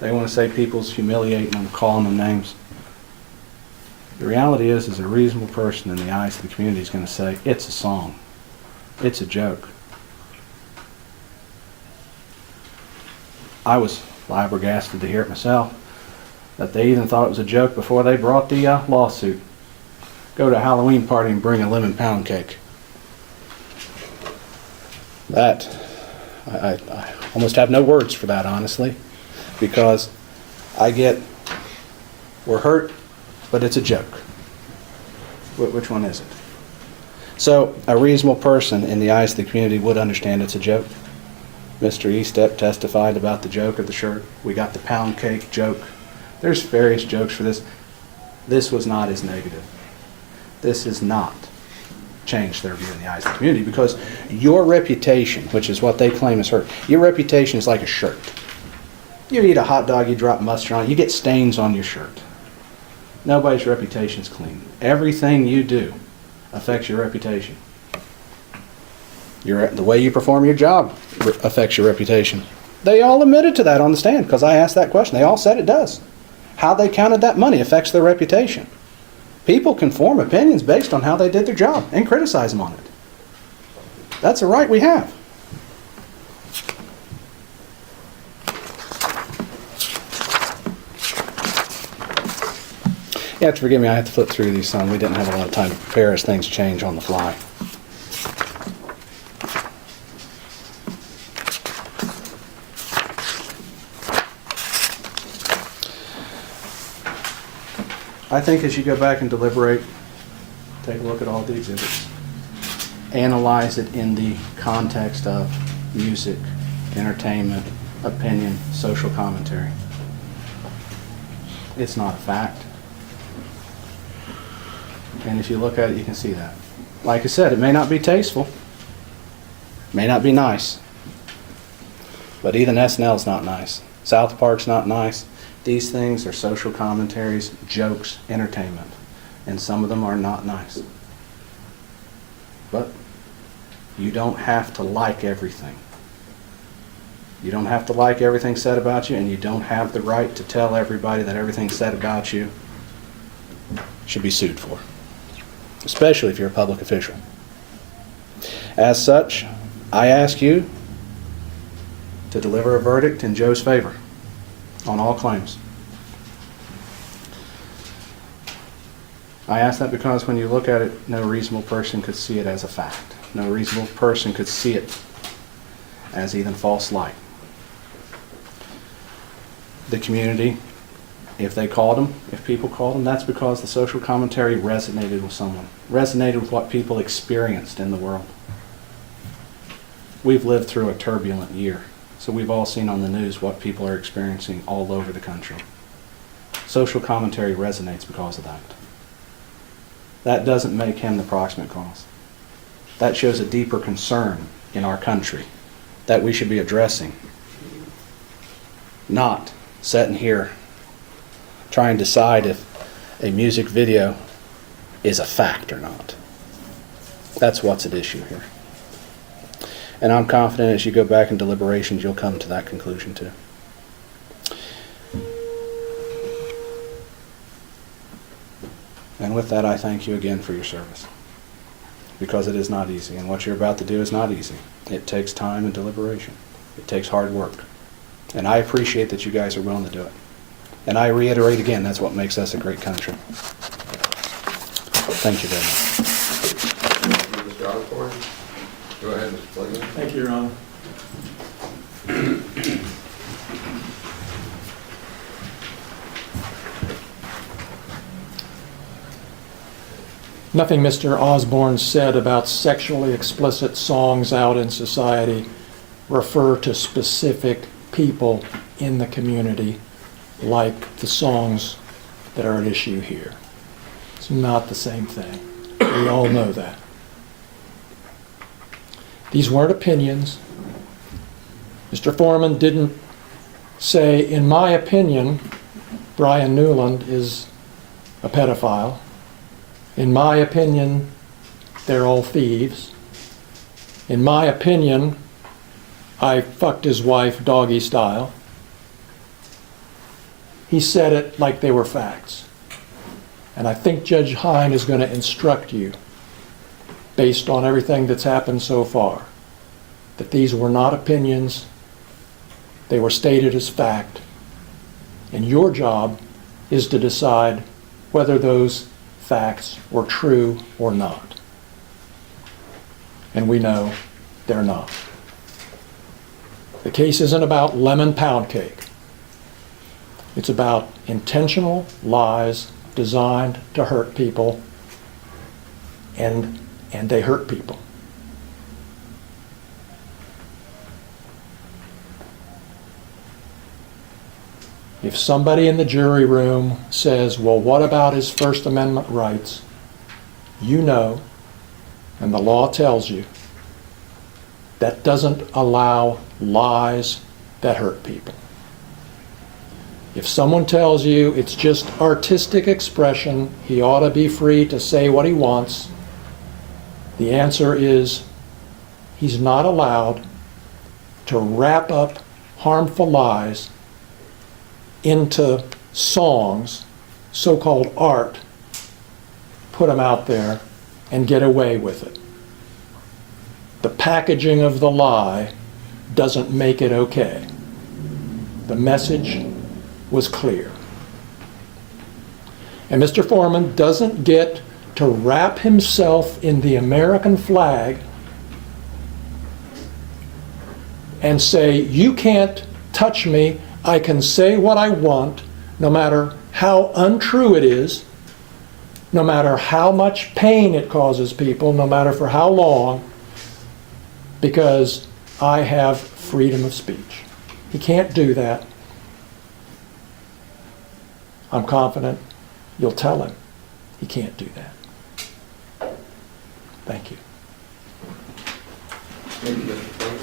They want to say people's humiliating them, calling them names. The reality is a reasonable person in the eyes of the community is going to say, it's a song. It's a joke. I was flabbergasted to hear it myself, that they even thought it was a joke before they brought the lawsuit. Go to a Halloween party and bring a lemon pound cake. That, I almost have no words for that, honestly, because I get, we're hurt, but it's a joke. Which one is it? So, a reasonable person in the eyes of the community would understand it's a joke. Mr. Estep testified about the joke of the shirt. We got the pound cake joke. There's various jokes for this. This was not as negative. This has not changed their view in the eyes of the community, because your reputation, which is what they claim is hurt, your reputation is like a shirt. You eat a hot dog, you drop mustard on it, you get stains on your shirt. Nobody's reputation is clean. Everything you do affects your reputation. The way you perform your job affects your reputation. They all admitted to that on the stand because I asked that question. They all said it does. How they counted that money affects their reputation. People can form opinions based on how they did their job and criticize them on it. That's a right we have. You have to forgive me, I have to flip through these some. We didn't have a lot of time to prepare as things change on the fly. I think as you go back and deliberate, take a look at all the exhibits, analyze it in the context of music, entertainment, opinion, social commentary. It's not a fact. And if you look at it, you can see that. Like I said, it may not be tasteful, may not be nice, but even SNL's not nice. South Park's not nice. These things are social commentaries, jokes, entertainment, and some of them are not nice. But you don't have to like everything. You don't have to like everything said about you, and you don't have the right to tell everybody that everything said about you should be sued for, especially if you're a public official. As such, I ask you to deliver a verdict in Joe's favor on all claims. I ask that because when you look at it, no reasonable person could see it as a fact. No reasonable person could see it as even false light. The community, if people called them, that's because the social commentary resonated with someone, resonated with what people experienced in the world. We've lived through a turbulent year. So we've all seen on the news what people are experiencing all over the country. Social commentary resonates because of that. That doesn't make him the proximate cause. That shows a deeper concern in our country that we should be addressing, not sitting here trying to decide if a music video is a fact or not. That's what's at issue here. And I'm confident as you go back in deliberations, you'll come to that conclusion too. And with that, I thank you again for your service, because it is not easy, and what you're about to do is not easy. It takes time and deliberation. It takes hard work. And I appreciate that you guys are willing to do it. And I reiterate again, that's what makes us a great country. Thank you very much. Mr. Osborne? Go ahead, Mr. Plaintiff. Thank you, Your Honor. Nothing Mr. Osborne said about sexually explicit songs out in society refer to specific people in the community, like the songs that are at issue here. It's not the same thing. We all know that. These weren't opinions. Mr. Foreman didn't say, in my opinion, Brian Newland is a pedophile. In my opinion, they're all thieves. In my opinion, I fucked his wife doggy style. He said it like they were facts. And I think Judge Hine is going to instruct you, based on everything that's happened so far, that these were not opinions, they were stated as fact. And your job is to decide whether those facts were true or not. And we know they're not. The case isn't about lemon pound cake. It's about intentional lies designed to hurt people, and they hurt people. If somebody in the jury room says, well, what about his First Amendment rights? You know, and the law tells you, that doesn't allow lies that hurt people. If someone tells you it's just artistic expression, he ought to be free to say what he wants, the answer is he's not allowed to wrap up harmful lies into songs, so-called art, put them out there and get away with it. The packaging of the lie doesn't make it okay. The message was clear. And Mr. Foreman doesn't get to wrap himself in the American flag and say, you can't touch me, I can say what I want, no matter how untrue it is, no matter how much pain it causes people, no matter for how long, because I have freedom of speech. He can't do that. I'm confident you'll tell him he can't do that. Thank you. Thank you, Mr. Foreman.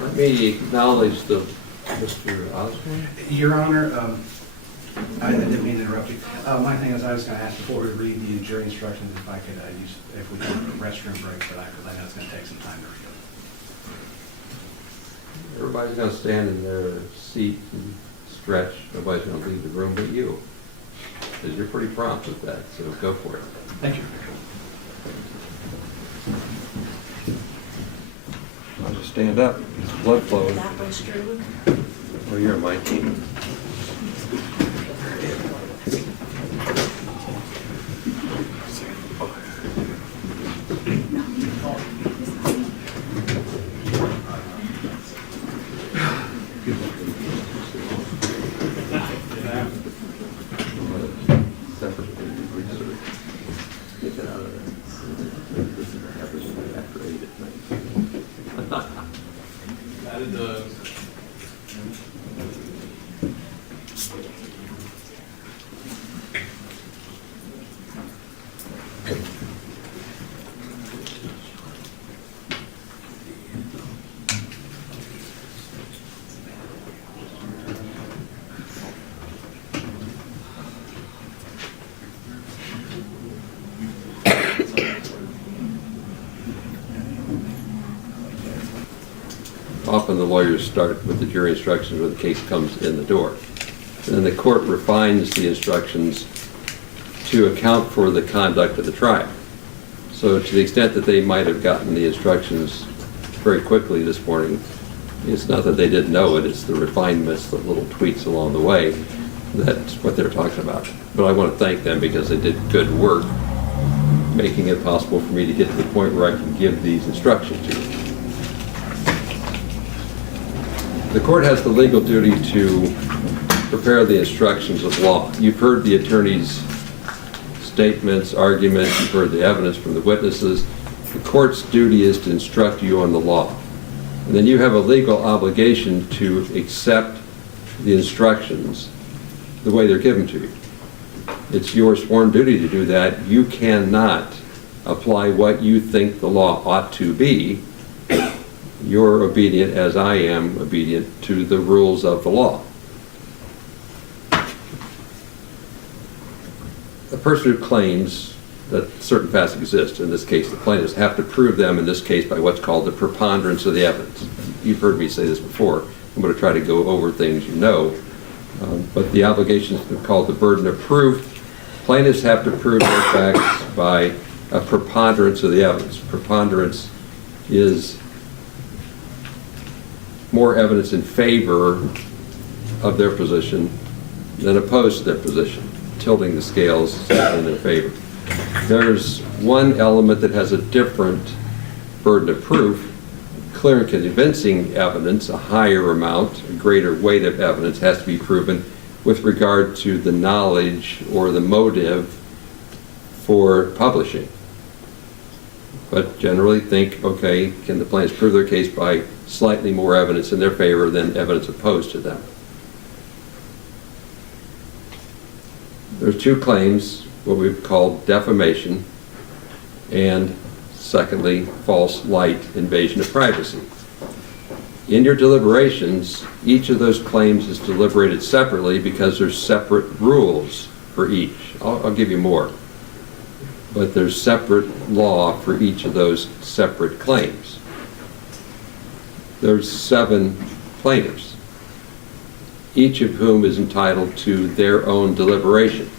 Let me acknowledge Mr. Osborne. Your Honor, I didn't mean to interrupt you. My thing is, I was going to ask before we read the jury instructions if I could if we could have a restroom break for that, because I know it's going to take some time to read it. Everybody's going to stand in their seat and stretch. Nobody's going to leave the room but you. Because you're pretty prompt with that, so go for it. Thank you. I'll just stand up. It's blood flowing. That restroom? Well, you're on my team. Often the lawyers start with the jury instructions when the case comes in the door. And then the court refines the instructions to account for the conduct of the trial. So to the extent that they might have gotten the instructions very quickly this morning, it's not that they didn't know it, it's the refinements, the little tweaks along the way. That's what they're talking about. But I want to thank them because they did good work making it possible for me to get to the point where I can give these instructions to you. The court has the legal duty to prepare the instructions of law. You've heard the attorney's statements, arguments, you've heard the evidence from the witnesses. The court's duty is to instruct you on the law. And then you have a legal obligation to accept the instructions the way they're given to you. It's your sworn duty to do that. You cannot apply what you think the law ought to be, you're obedient as I am obedient to the rules of the law. A person who claims that certain facts exist, in this case the plaintiffs, have to prove them, in this case, by what's called the preponderance of the evidence. You've heard me say this before. I'm going to try to go over things you know, but the obligation is called the burden of proof. Plaintiffs have to prove their facts by a preponderance of the evidence. Preponderance is more evidence in favor of their position than opposed to their position, tilting the scales in their favor. There's one element that has a different burden of proof. Clear and convincing evidence, a higher amount, a greater weight of evidence has to be proven with regard to the knowledge or the motive for publishing. But generally think, okay, can the plaintiffs prove their case by slightly more evidence in their favor than evidence opposed to them? There's two claims, what we've called defamation, and secondly, false light, invasion of privacy. In your deliberations, each of those claims is deliberated separately because there's separate rules for each. I'll give you more. But there's separate law for each of those separate claims. There's 7 plaintiffs, each of whom is entitled to their own deliberation.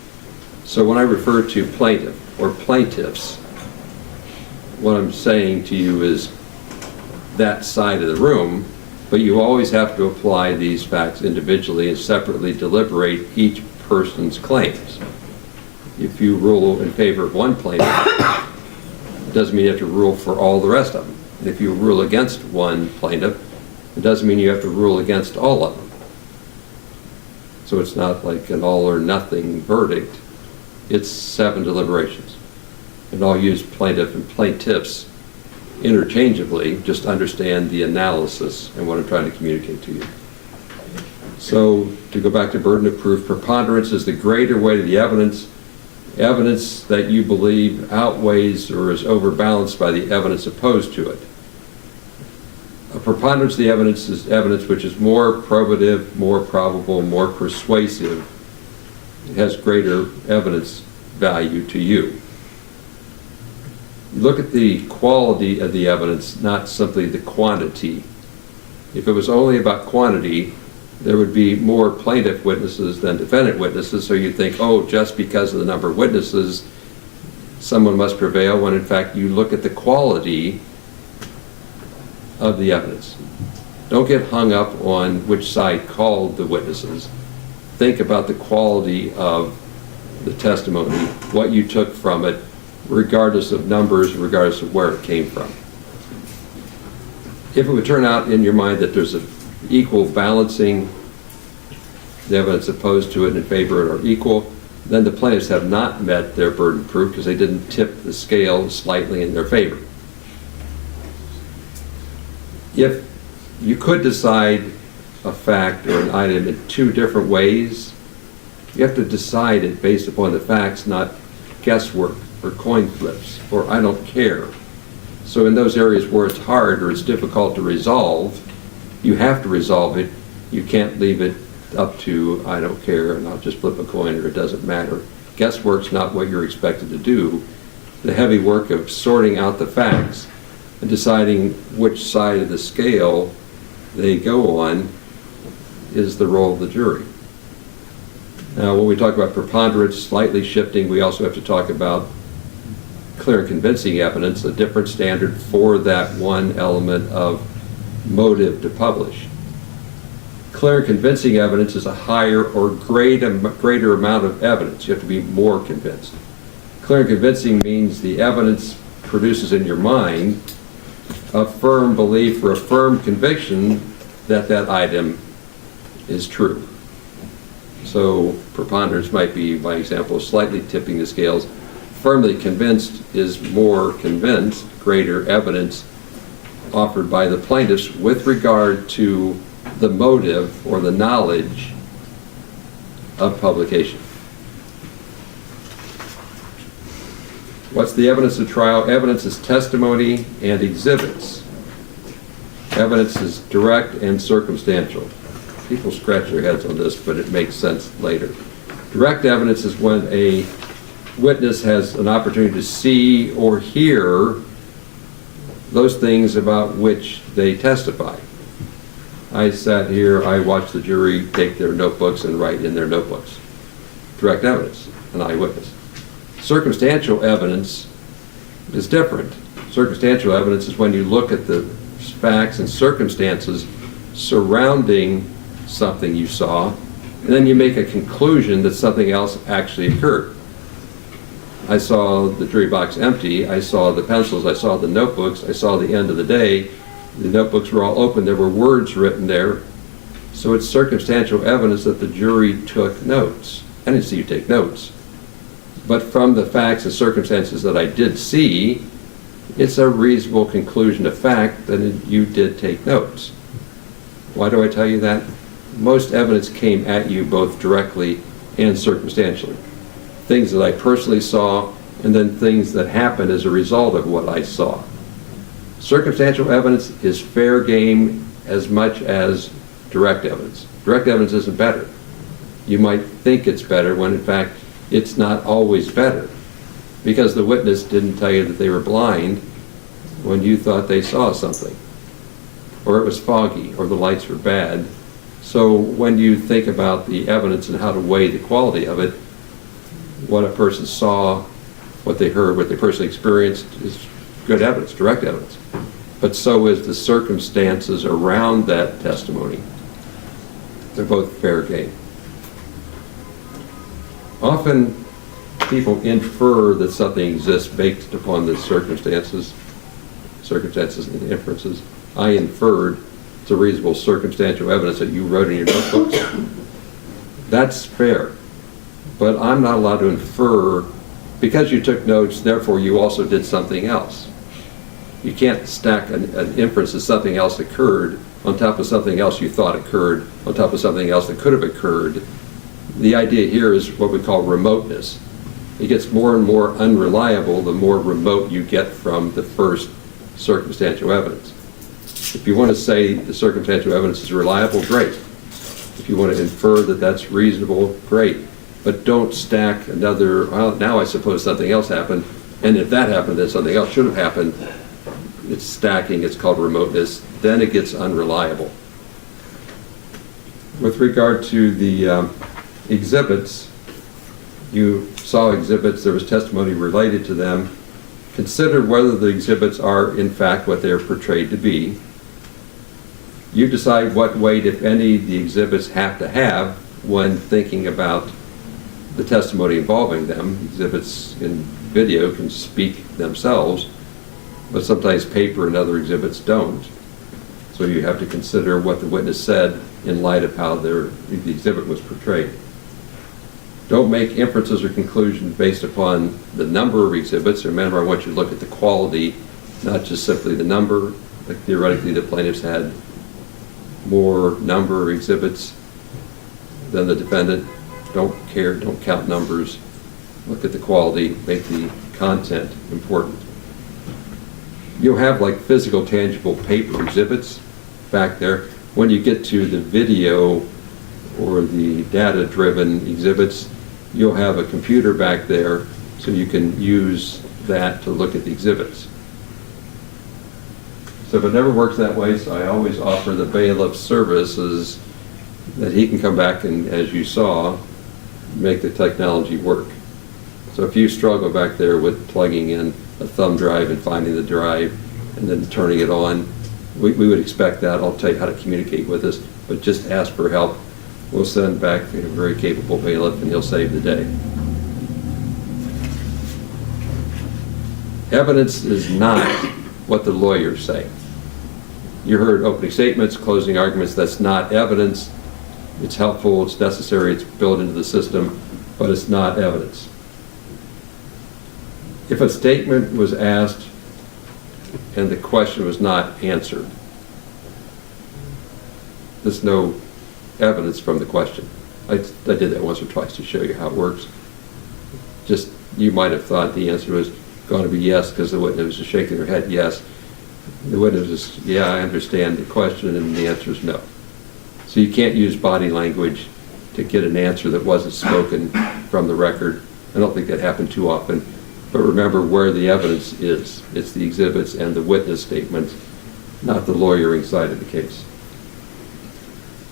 So when I refer to plaintiff or plaintiffs, what I'm saying to you is that side of the room, but you always have to apply these facts individually and separately deliberate each person's claims. If you rule in favor of one plaintiff, it doesn't mean you have to rule for all the rest of them. And if you rule against one plaintiff, it doesn't mean you have to rule against all of them. So it's not like an all or nothing verdict. It's 7 deliberations. And I'll use plaintiff and plaintiffs interchangeably, just understand the analysis and what I'm trying to communicate to you. So to go back to burden of proof, preponderance is the greater weight of the evidence, evidence that you believe outweighs or is overbalanced by the evidence opposed to it. A preponderance of the evidence is evidence which is more probative, more probable, more persuasive. It has greater evidence value to you. Look at the quality of the evidence, not simply the quantity. If it was only about quantity, there would be more plaintiff witnesses than defendant witnesses, so you'd think, oh, just because of the number of witnesses, someone must prevail, when in fact you look at the quality of the evidence. Don't get hung up on which side called the witnesses. Think about the quality of the testimony, what you took from it, regardless of numbers, regardless of where it came from. If it would turn out in your mind that there's an equal balancing, the evidence opposed to it and in favor are equal, then the plaintiffs have not met their burden of proof because they didn't tip the scale slightly in their favor. If you could decide a fact or an item in 2 different ways, you have to decide it based upon the facts, not guesswork or coin flips or I don't care. So in those areas where it's hard or it's difficult to resolve, you have to resolve it. You can't leave it up to I don't care and I'll just flip a coin or it doesn't matter. Guesswork's not what you're expected to do. The heavy work of sorting out the facts and deciding which side of the scale they go on is the role of the jury. Now, when we talk about preponderance, slightly shifting, we also have to talk about clear and convincing evidence, a different standard for that one element of motive to publish. Clear and convincing evidence is a higher or greater amount of evidence. You have to be more convinced. Clear and convincing means the evidence produces in your mind a firm belief or a firm conviction that that item is true. So preponderance might be, by example, slightly tipping the scales. Firmly convinced is more convinced, greater evidence offered by the plaintiffs with regard to the motive or the knowledge of publication. What's the evidence of trial? Evidence is testimony and exhibits. Evidence is direct and circumstantial. People scratch their heads on this, but it makes sense later. Direct evidence is when a witness has an opportunity to see or hear those things about which they testify. I sat here, I watched the jury take their notebooks and write in their notebooks. Direct evidence, an eyewitness. Circumstantial evidence is different. Circumstantial evidence is when you look at the facts and circumstances surrounding something you saw, and then you make a conclusion that something else actually occurred. I saw the jury box empty, I saw the pencils, I saw the notebooks, I saw the end of the day. The notebooks were all open, there were words written there. So it's circumstantial evidence that the jury took notes. I didn't see you take notes. But from the facts and circumstances that I did see, it's a reasonable conclusion of fact that you did take notes. Why do I tell you that? Most evidence came at you both directly and circumstantially. Things that I personally saw, and then things that happened as a result of what I saw. Circumstantial evidence is fair game as much as direct evidence. Direct evidence isn't better. You might think it's better when in fact it's not always better, because the witness didn't tell you that they were blind when you thought they saw something, or it was foggy, or the lights were bad. So when you think about the evidence and how to weigh the quality of it, what a person saw, what they heard, what they personally experienced is good evidence, direct evidence. But so is the circumstances around that testimony. They're both fair game. Often people infer that something exists based upon the circumstances and inferences. I inferred it's a reasonable circumstantial evidence that you wrote in your notebooks. That's fair. But I'm not allowed to infer, because you took notes, therefore you also did something else. You can't stack an inference that something else occurred on top of something else you thought occurred, on top of something else that could have occurred. The idea here is what we call remoteness. It gets more and more unreliable the more remote you get from the first circumstantial evidence. If you want to say the circumstantial evidence is reliable, great. If you want to infer that that's reasonable, great. But don't stack another, well, now I suppose something else happened, and if that happened, then something else should have happened. It's stacking, it's called remoteness. Then it gets unreliable. With regard to the exhibits, you saw exhibits, there was testimony related to them. Consider whether the exhibits are in fact what they're portrayed to be. You decide what weight, if any, the exhibits have to have when thinking about the testimony involving them. Exhibits in video can speak themselves, but sometimes paper and other exhibits don't. So you have to consider what the witness said in light of how the exhibit was portrayed. Don't make inferences or conclusions based upon the number of exhibits. Remember, I want you to look at the quality, not just simply the number. Like theoretically, the plaintiffs had more number of exhibits than the defendant. Don't care, don't count numbers. Look at the quality, make the content important. You'll have like physical, tangible paper exhibits back there. When you get to the video or the data-driven exhibits, you'll have a computer back there so you can use that to look at the exhibits. So if it never works that way, so I always offer the bailiff services that he can come back and, as you saw, make the technology work. So if you struggle back there with plugging in a thumb drive and finding the drive and then turning it on, we would expect that. I'll tell you how to communicate with us, but just ask for help. We'll send back a very capable bailiff and he'll save the day. Evidence is not what the lawyers say. You heard opening statements, closing arguments. That's not evidence. It's helpful, it's necessary, it's built into the system, but it's not evidence. If a statement was asked and the question was not answered, there's no evidence from the question. I did that once or twice to show you how it works. Just, you might have thought the answer was, going to be yes, because the witness is shaking their head yes. The witness is, yeah, I understand the question, and the answer is no. So you can't use body language to get an answer that wasn't spoken from the record. I don't think that happened too often. But remember where the evidence is. It's the exhibits and the witness statements, not the lawyering side of the case.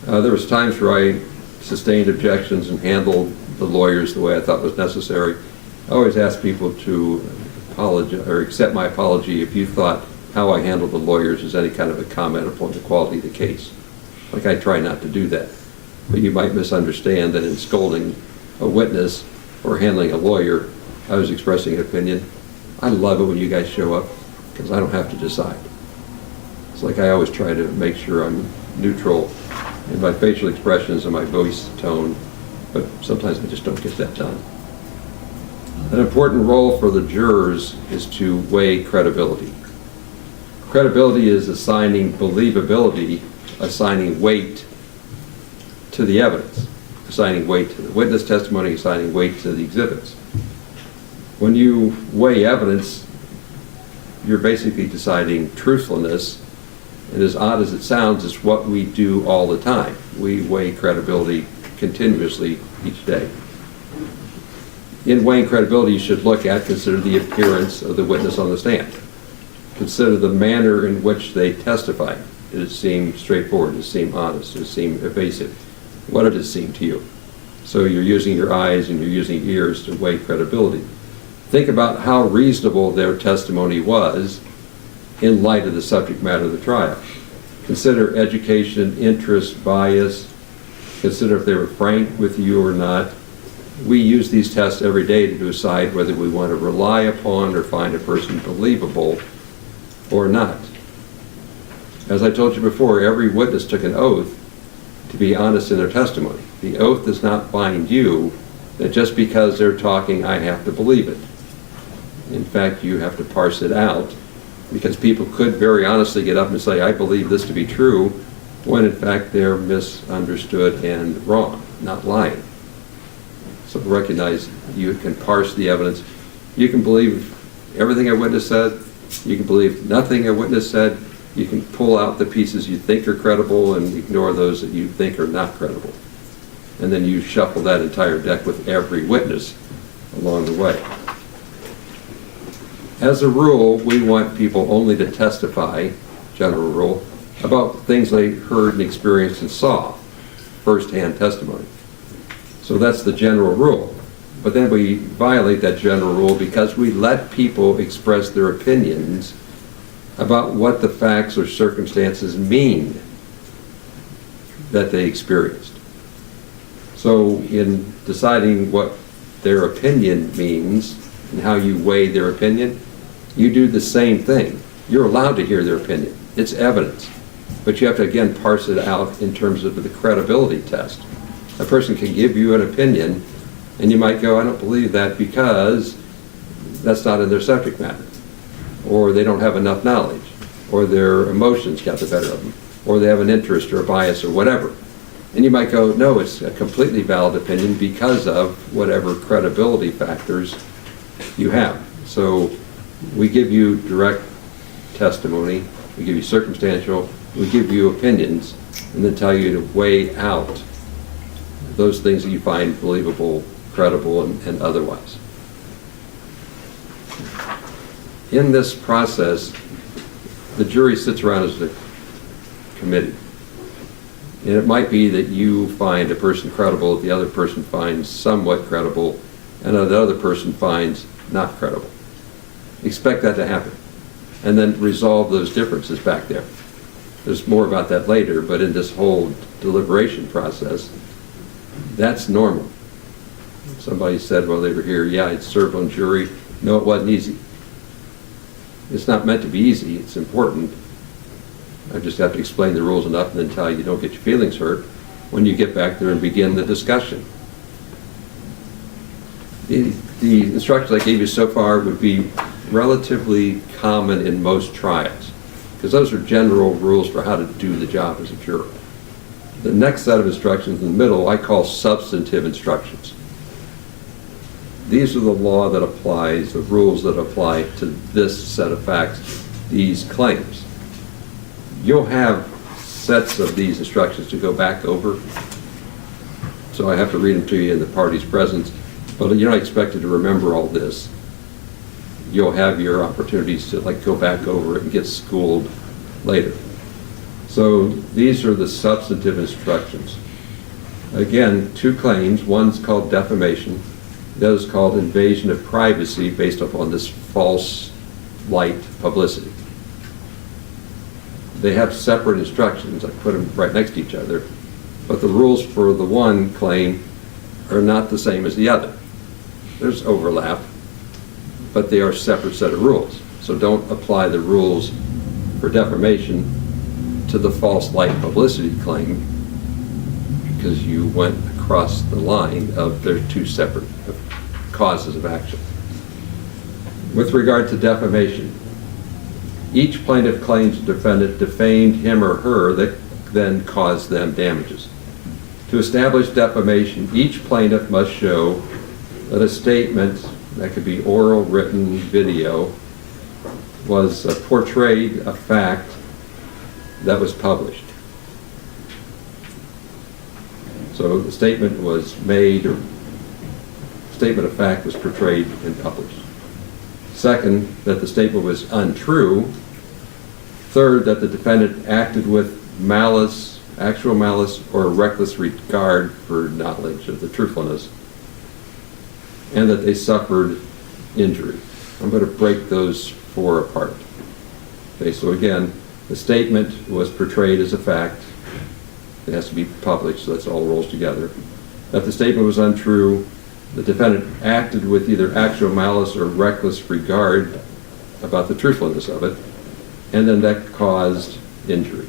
There was times where I sustained objections and handled the lawyers the way I thought was necessary. I always ask people to apologize or accept my apology if you thought how I handled the lawyers is any kind of a comment upon the quality of the case. Like, I try not to do that. But you might misunderstand that in scolding a witness or handling a lawyer, I was expressing an opinion. I love it when you guys show up because I don't have to decide. It's like I always try to make sure I'm neutral in my facial expressions and my voice tone, but sometimes I just don't get that done. An important role for the jurors is to weigh credibility. Credibility is assigning believability, assigning weight to the evidence, assigning weight to the witness testimony, assigning weight to the exhibits. When you weigh evidence, you're basically deciding truthfulness, and as odd as it sounds, it's what we do all the time. We weigh credibility continuously each day. In weighing credibility, you should consider the appearance of the witness on the stand. Consider the manner in which they testify. Did it seem straightforward? Did it seem honest? Did it seem evasive? What did it seem to you? So you're using your eyes and you're using ears to weigh credibility. Think about how reasonable their testimony was in light of the subject matter of the trial. Consider education, interest, bias. Consider if they were frank with you or not. We use these tests every day to decide whether we want to rely upon or find a person believable or not. As I told you before, every witness took an oath to be honest in their testimony. The oath does not bind you that just because they're talking, I have to believe it. In fact, you have to parse it out, because people could very honestly get up and say, I believe this to be true, when in fact they're misunderstood and wrong, not lying. So recognize you can parse the evidence. You can believe everything a witness said. You can believe nothing a witness said. You can pull out the pieces you think are credible and ignore those that you think are not credible. And then you shuffle that entire deck with every witness along the way. As a rule, we want people only to testify, general rule, about things they heard and experienced and saw, first-hand testimony. So that's the general rule. But then we violate that general rule because we let people express their opinions about what the facts or circumstances mean that they experienced. So in deciding what their opinion means and how you weigh their opinion, you do the same thing. You're allowed to hear their opinion. It's evidence. But you have to, again, parse it out in terms of the credibility test. A person can give you an opinion, and you might go, I don't believe that because that's not in their subject matter. Or they don't have enough knowledge. Or their emotions got the better of them. Or they have an interest or a bias or whatever. And you might go, no, it's a completely valid opinion because of whatever credibility factors you have. So we give you direct testimony, we give you circumstantial, we give you opinions, and then tell you to weigh out those things that you find believable, credible, and otherwise. In this process, the jury sits around as a committee. And it might be that you find a person credible, the other person finds somewhat credible, and the other person finds not credible. Expect that to happen. And then resolve those differences back there. There's more about that later, but in this whole deliberation process, that's normal. Somebody said while they were here, yeah, I'd served on jury. No, it wasn't easy. It's not meant to be easy, it's important. I just have to explain the rules enough and then tell you don't get your feelings hurt when you get back there and begin the discussion. The instructions I gave you so far would be relatively common in most trials, because those are general rules for how to do the job as a juror. The next set of instructions in the middle I call substantive instructions. these are the law that applies, the rules that apply to this set of facts, these claims. You'll have sets of these instructions to go back over, so I have to read them to you in the party's presence, but you're not expected to remember all this. You'll have your opportunities to go back over it and get schooled later. So these are the substantive instructions. Again, 2 claims. One's called defamation. The other's called invasion of privacy based upon this false light publicity. They have separate instructions. I put them right next to each other. But the rules for the one claim are not the same as the other. There's overlap, but they are a separate set of rules. So don't apply the rules for defamation to the false light publicity claim, because you went across the line of their 2 separate causes of action. With regard to defamation, each plaintiff claims the defendant defamed him or her that then caused them damages. To establish defamation, each plaintiff must show that a statement, that could be oral, written, video, was portrayed a fact that was published. So the statement was made, or statement of fact was portrayed and published. Second, that the statement was untrue. Third, that the defendant acted with malice, actual malice, or reckless regard for knowledge of the truthfulness, and that they suffered injury. I'm going to break those 4 apart. Okay, so again, the statement was portrayed as a fact. It has to be published, so that's all rolls together. That the statement was untrue. The defendant acted with either actual malice or reckless regard about the truthfulness of it, and then that caused injury.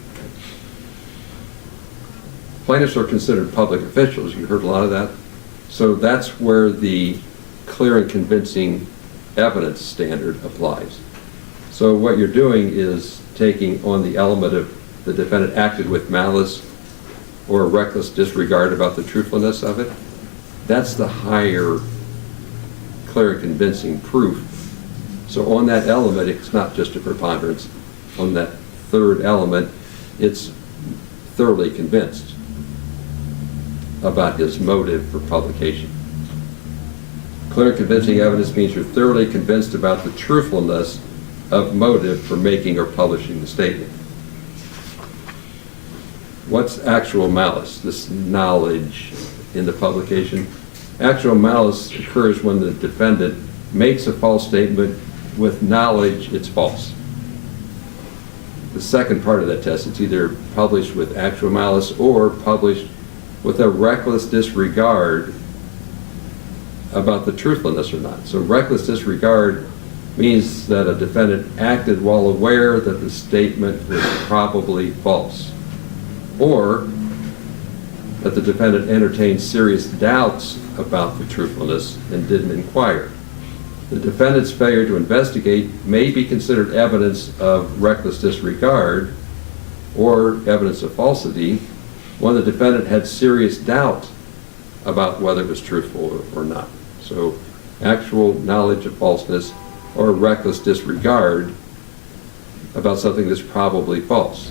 Plaintiffs are considered public officials. You heard a lot of that. So that's where the clear and convincing evidence standard applies. So what you're doing is taking on the element of the defendant acted with malice or reckless disregard about the truthfulness of it. That's the higher clear and convincing proof. So on that element, it's not just a preponderance. On that third element, it's thoroughly convinced about his motive for publication. Clear and convincing evidence means you're thoroughly convinced about the truthfulness of motive for making or publishing the statement. What's actual malice? This knowledge in the publication. Actual malice occurs when the defendant makes a false statement with knowledge it's false. The second part of that test, it's either published with actual malice or published with a reckless disregard about the truthfulness or not. So reckless disregard means that a defendant acted while aware that the statement was probably false, or that the defendant entertained serious doubts about the truthfulness and didn't inquire. The defendant's failure to investigate may be considered evidence of reckless disregard or evidence of falsity when the defendant had serious doubt about whether it was truthful or not. So actual knowledge of falseness or reckless disregard about something that's probably false.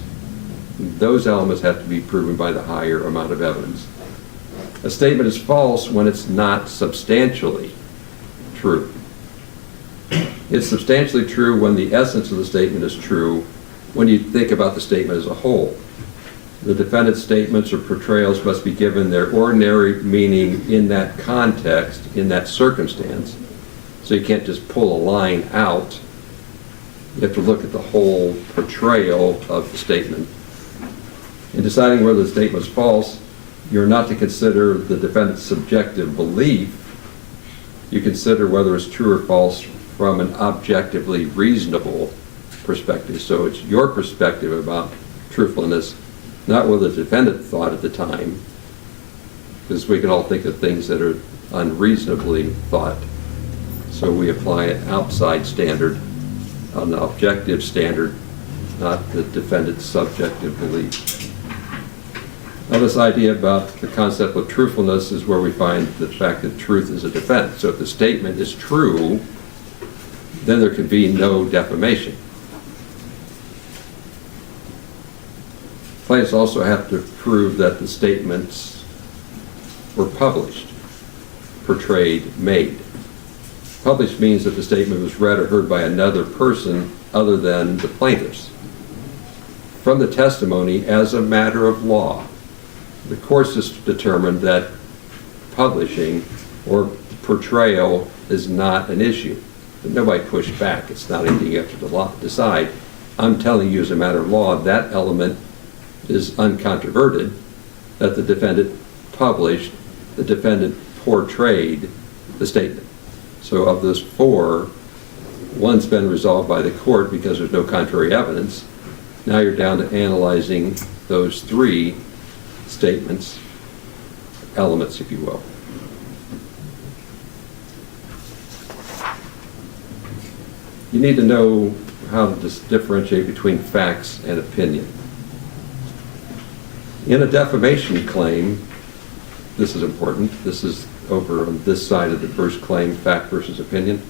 Those elements have to be proven by the higher amount of evidence. A statement is false when it's not substantially true. It's substantially true when the essence of the statement is true when you think about the statement as a whole. The defendant's statements or portrayals must be given their ordinary meaning in that context, in that circumstance. So you can't just pull a line out. You have to look at the whole portrayal of the statement. In deciding whether the statement is false, you're not to consider the defendant's subjective belief. You consider whether it's true or false from an objectively reasonable perspective. So it's your perspective about truthfulness, not what the defendant thought at the time, because we can all think of things that are unreasonably thought. So we apply an outside standard, an objective standard, not the defendant's subjective belief. Now, this idea about the concept of truthfulness is where we find the fact that truth is a defense. So if the statement is true, then there can be no defamation. Plaintiffs also have to prove that the statements were published, portrayed, made. Published means that the statement was read or heard by another person other than the plaintiffs. From the testimony, as a matter of law, the courts just determined that publishing or portrayal is not an issue. But nobody pushed back. It's not anything you have to decide. I'm telling you as a matter of law, that element is uncontroverted, that the defendant published, the defendant portrayed the statement. So of those four, one's been resolved by the court because there's no contrary evidence. Now you're down to analyzing those three statements, elements, if you will. You need to know how to differentiate between facts and opinion. In a defamation claim, this is important. This is over on this side of the first claim, fact versus opinion.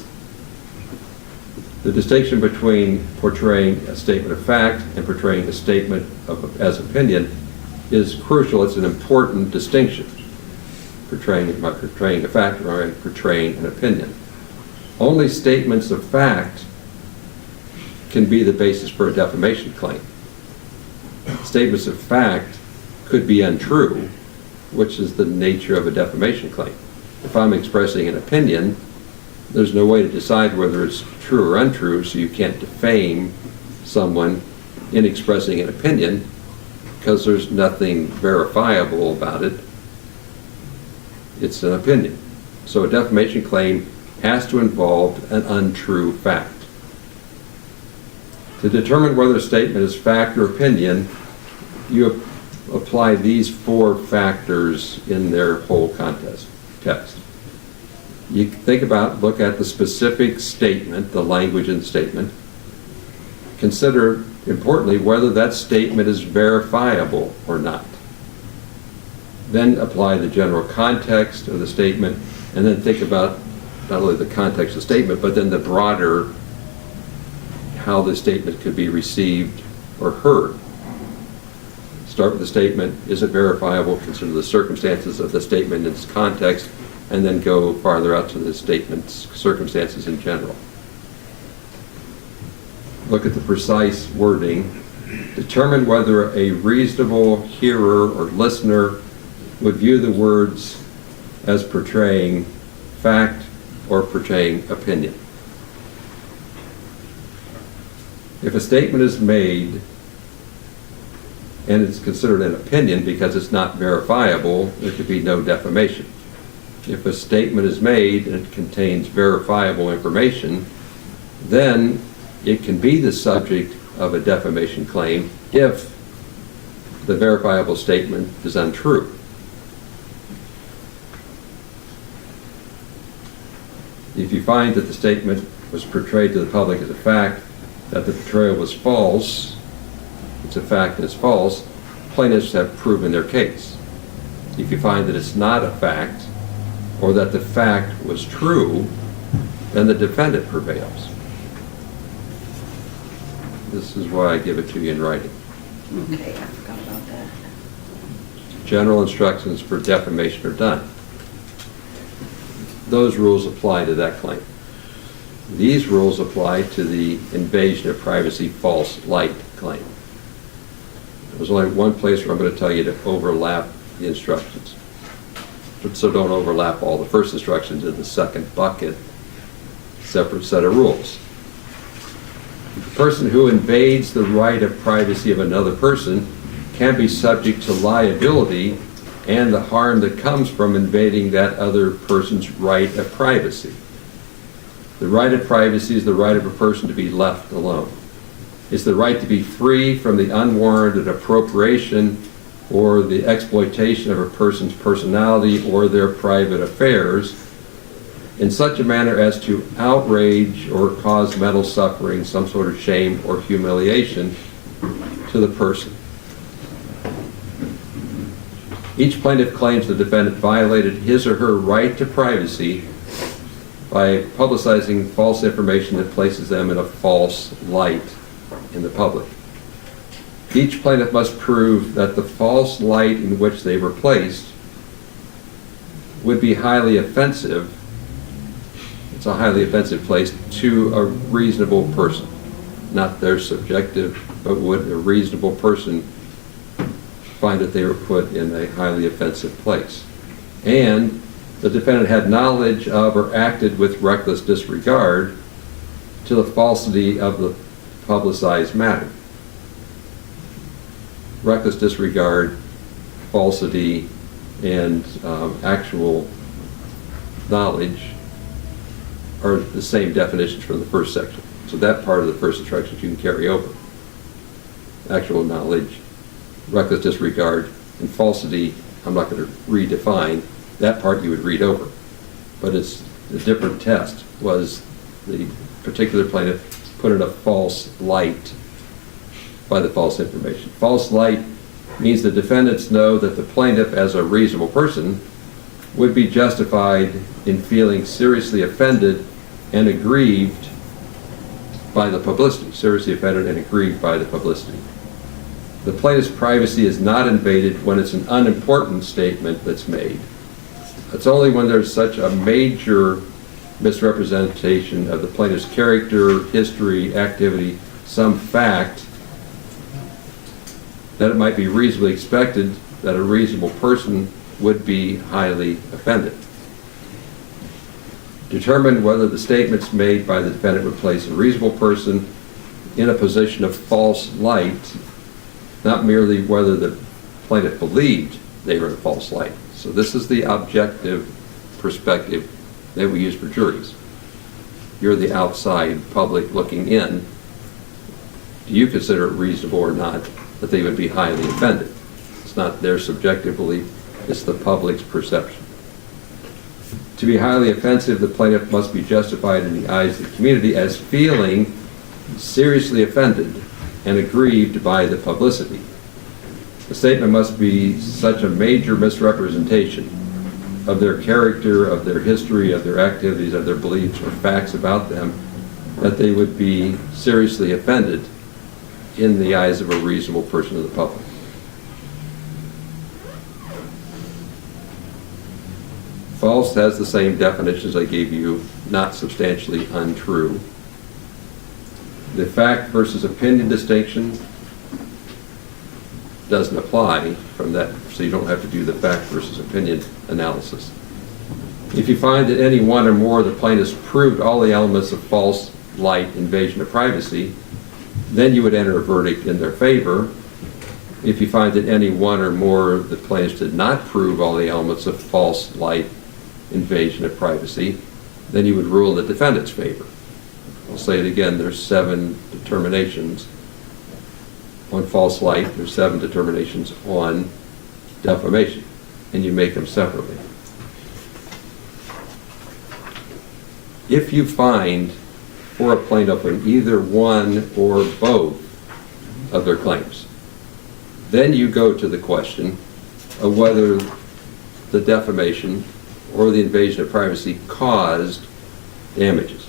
The distinction between portraying a statement of fact and portraying a statement as opinion is crucial. It's an important distinction. Portraying a fact or portraying an opinion. Only statements of fact can be the basis for a defamation claim. Statements of fact could be untrue, which is the nature of a defamation claim. If I'm expressing an opinion, there's no way to decide whether it's true or untrue, so you can't defame someone in expressing an opinion because there's nothing verifiable about it. It's an opinion. So a defamation claim has to involve an untrue fact. To determine whether a statement is fact or opinion, you apply these four factors in their whole context. You look at the specific statement, the language in the statement. Consider, importantly, whether that statement is verifiable or not. Then apply the general context of the statement, and then think about not only the context of the statement, but then the broader, how the statement could be received or heard. Start with the statement, is it verifiable? Consider the circumstances of the statement in its context, and then go farther out to the statement's circumstances in general. Look at the precise wording. Determine whether a reasonable hearer or listener would view the words as portraying fact or portraying opinion. If a statement is made and it's considered an opinion because it's not verifiable, there could be no defamation. If a statement is made and it contains verifiable information, then it can be the subject of a defamation claim if the verifiable statement is untrue. If you find that the statement was portrayed to the public as a fact, that the portrayal was false, it's a fact and it's false, plaintiffs have proven their case. If you find that it's not a fact, or that the fact was true, then the defendant prevails. This is why I give it to you in writing. Okay, I forgot about that. General instructions for defamation are done. Those rules apply to that claim. These rules apply to the invasion of privacy false light claim. There's only one place where I'm going to tell you to overlap the instructions. So don't overlap all the first instructions in the second bucket, separate set of rules. The person who invades the right of privacy of another person can be subject to liability and the harm that comes from invading that other person's right of privacy. The right of privacy is the right of a person to be left alone. It's the right to be free from the unwarranted appropriation or the exploitation of a person's personality or their private affairs in such a manner as to outrage or cause mental suffering, some sort of shame or humiliation to the person. Each plaintiff claims the defendant violated his or her right to privacy by publicizing false information that places them in a false light in the public. Each plaintiff must prove that the false light in which they were placed would be highly offensive. It's a highly offensive place to a reasonable person. Not their subjective, but would a reasonable person find that they were put in a highly offensive place. And the defendant had knowledge of or acted with reckless disregard to the falsity of the publicized matter. Reckless disregard, falsity, and actual knowledge are the same definitions from the first section. So that part of the first instructions you can carry over. Actual knowledge, reckless disregard, and falsity, I'm not going to redefine. That part you would read over. But it's a different test. Was the particular plaintiff put in a false light by the false information? False light means the defendants know that the plaintiff, as a reasonable person, would be justified in feeling seriously offended and aggrieved by the publicity. Seriously offended and aggrieved by the publicity. The plaintiff's privacy is not invaded when it's an unimportant statement that's made. It's only when there's such a major misrepresentation of the plaintiff's character, history, activity, some fact, that it might be reasonably expected that a reasonable person would be highly offended. Determine whether the statements made by the defendant would place a reasonable person in a position of false light, not merely whether the plaintiff believed they were in a false light. So this is the objective perspective that we use for juries. You're the outside public looking in. Do you consider it reasonable or not that they would be highly offended? It's not their subjective belief, it's the public's perception. To be highly offensive, the plaintiff must be justified in the eyes of the community as feeling seriously offended and aggrieved by the publicity. The statement must be such a major misrepresentation of their character, of their history, of their activities, of their beliefs or facts about them, that they would be seriously offended in the eyes of a reasonable person of the public. False has the same definitions I gave you, not substantially untrue. The fact versus opinion distinction doesn't apply from that, so you don't have to do the fact versus opinion analysis. If you find that any one or more of the plaintiffs proved all the elements of false light, invasion of privacy, then you would enter a verdict in their favor. If you find that any one or more of the plaintiffs did not prove all the elements of false light, invasion of privacy, then you would rule in the defendant's favor. I'll say it again, there's 7 determinations on false light, there's 7 determinations on defamation, and you make them separately. If you find for a plaintiff on either one or both of their claims, then you go to the question of whether the defamation or the invasion of privacy caused damages.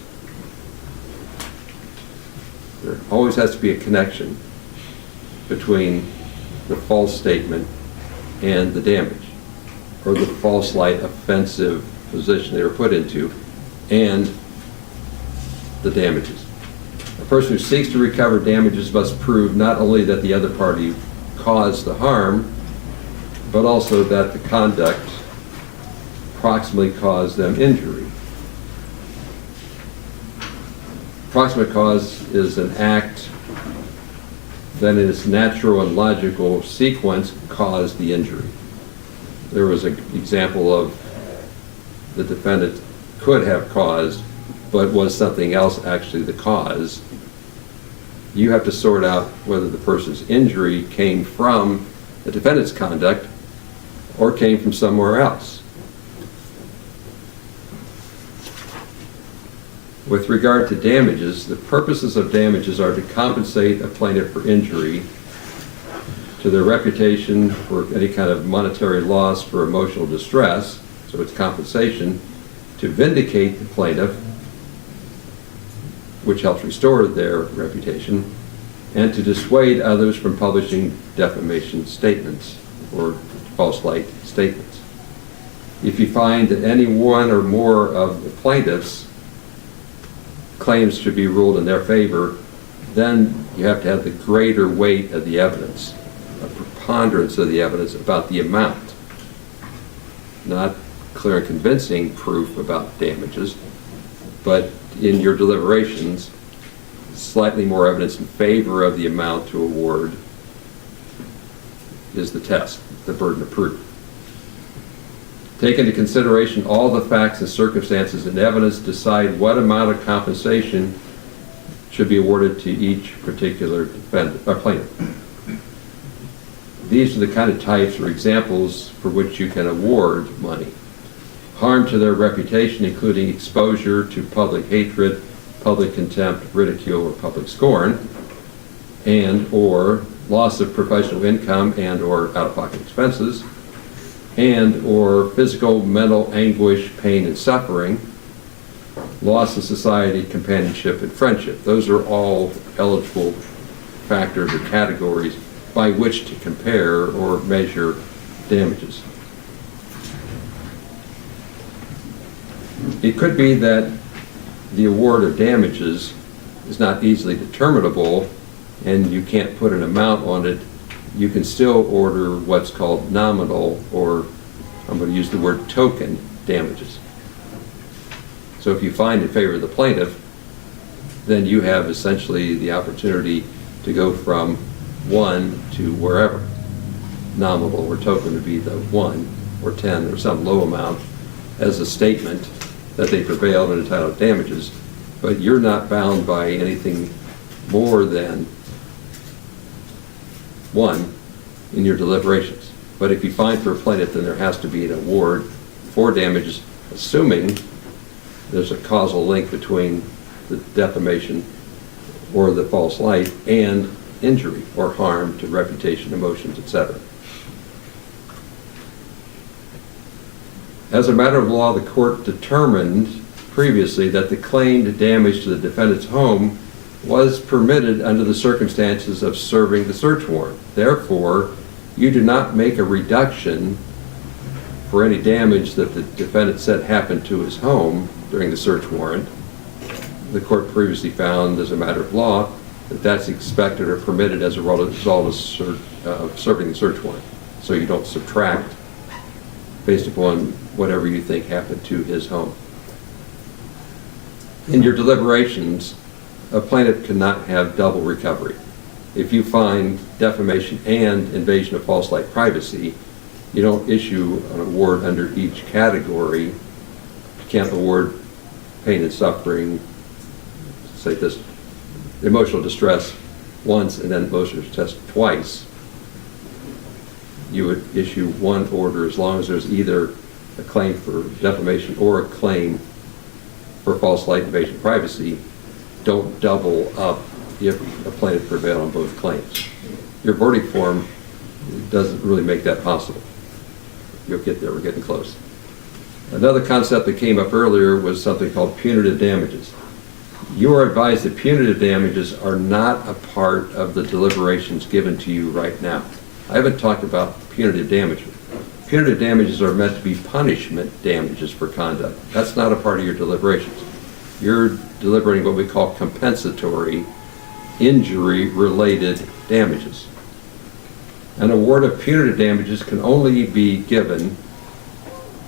There always has to be a connection between the false statement and the damage, or the false light offensive position they were put into and the damages. A person who seeks to recover damages must prove not only that the other party caused the harm, but also that the conduct proximately caused them injury. Proximate cause is an act that in its natural and logical sequence caused the injury. There was an example of the defendant could have caused, but was something else actually the cause. You have to sort out whether the person's injury came from the defendant's conduct or came from somewhere else. With regard to damages, the purposes of damages are to compensate a plaintiff for injury, to to their reputation for any kind of monetary loss for emotional distress, so it's compensation, to vindicate the plaintiff, which helps restore their reputation, and to dissuade others from publishing defamation statements or false light statements. If you find that any one or more of the plaintiffs' claims should be ruled in their favor, then you have to have the greater weight of the evidence, a preponderance of the evidence about the amount, not clear and convincing proof about damages, but in your deliberations, slightly more evidence in favor of the amount to award is the test, the burden of proof. Take into consideration all the facts and circumstances and evidence, decide what amount of compensation should be awarded to each particular defendant or plaintiff. These are the kind of types or examples for which you can award money. Harm to their reputation, including exposure to public hatred, public contempt, ridicule, or public scorn, and or loss of professional income and or out-of-pocket expenses, and or physical, mental anguish, pain, and suffering, loss of society, companionship, and friendship. Those are all eligible factors or categories by which to compare or measure damages. It could be that the award of damages is not easily determinable and you can't put an amount on it. You can still order what's called nominal, or I'm going to use the word token, damages. So if you find in favor of the plaintiff, then you have essentially the opportunity to go from 1 to wherever. Nominal or token would be the 1 or 10 or some low amount as a statement that they prevailed and entitled to damages, but you're not bound by anything more than 1 in your deliberations. But if you find for a plaintiff, then there has to be an award for damages, assuming there's a causal link between the defamation or the false light and injury or harm to reputation, emotions, etc. As a matter of law, the court determined previously that the claimed damage to the defendant's home was permitted under the circumstances of serving the search warrant. Therefore, you do not make a reduction for any damage that the defendant said happened to his home during the search warrant. The court previously found, as a matter of law, that that's expected or permitted as a result of serving the search warrant. So you don't subtract based upon whatever you think happened to his home. In your deliberations, a plaintiff cannot have double recovery. If you find defamation and invasion of false light privacy, you don't issue an award under each category. You can't award pain and suffering, say this, emotional distress once and then emotional distress twice. You would issue one order as long as there's either a claim for defamation or a claim for false light, invasion of privacy. Don't double up if a plaintiff prevailed on both claims. Your verdict form doesn't really make that possible. You'll get there, we're getting close. Another concept that came up earlier was something called punitive damages. You are advised that punitive damages are not a part of the deliberations given to you right now. I haven't talked about punitive damages. Punitive damages are meant to be punishment damages for conduct. That's not a part of your deliberations. You're deliberating what we call compensatory, injury-related damages. An award of punitive damages can only be given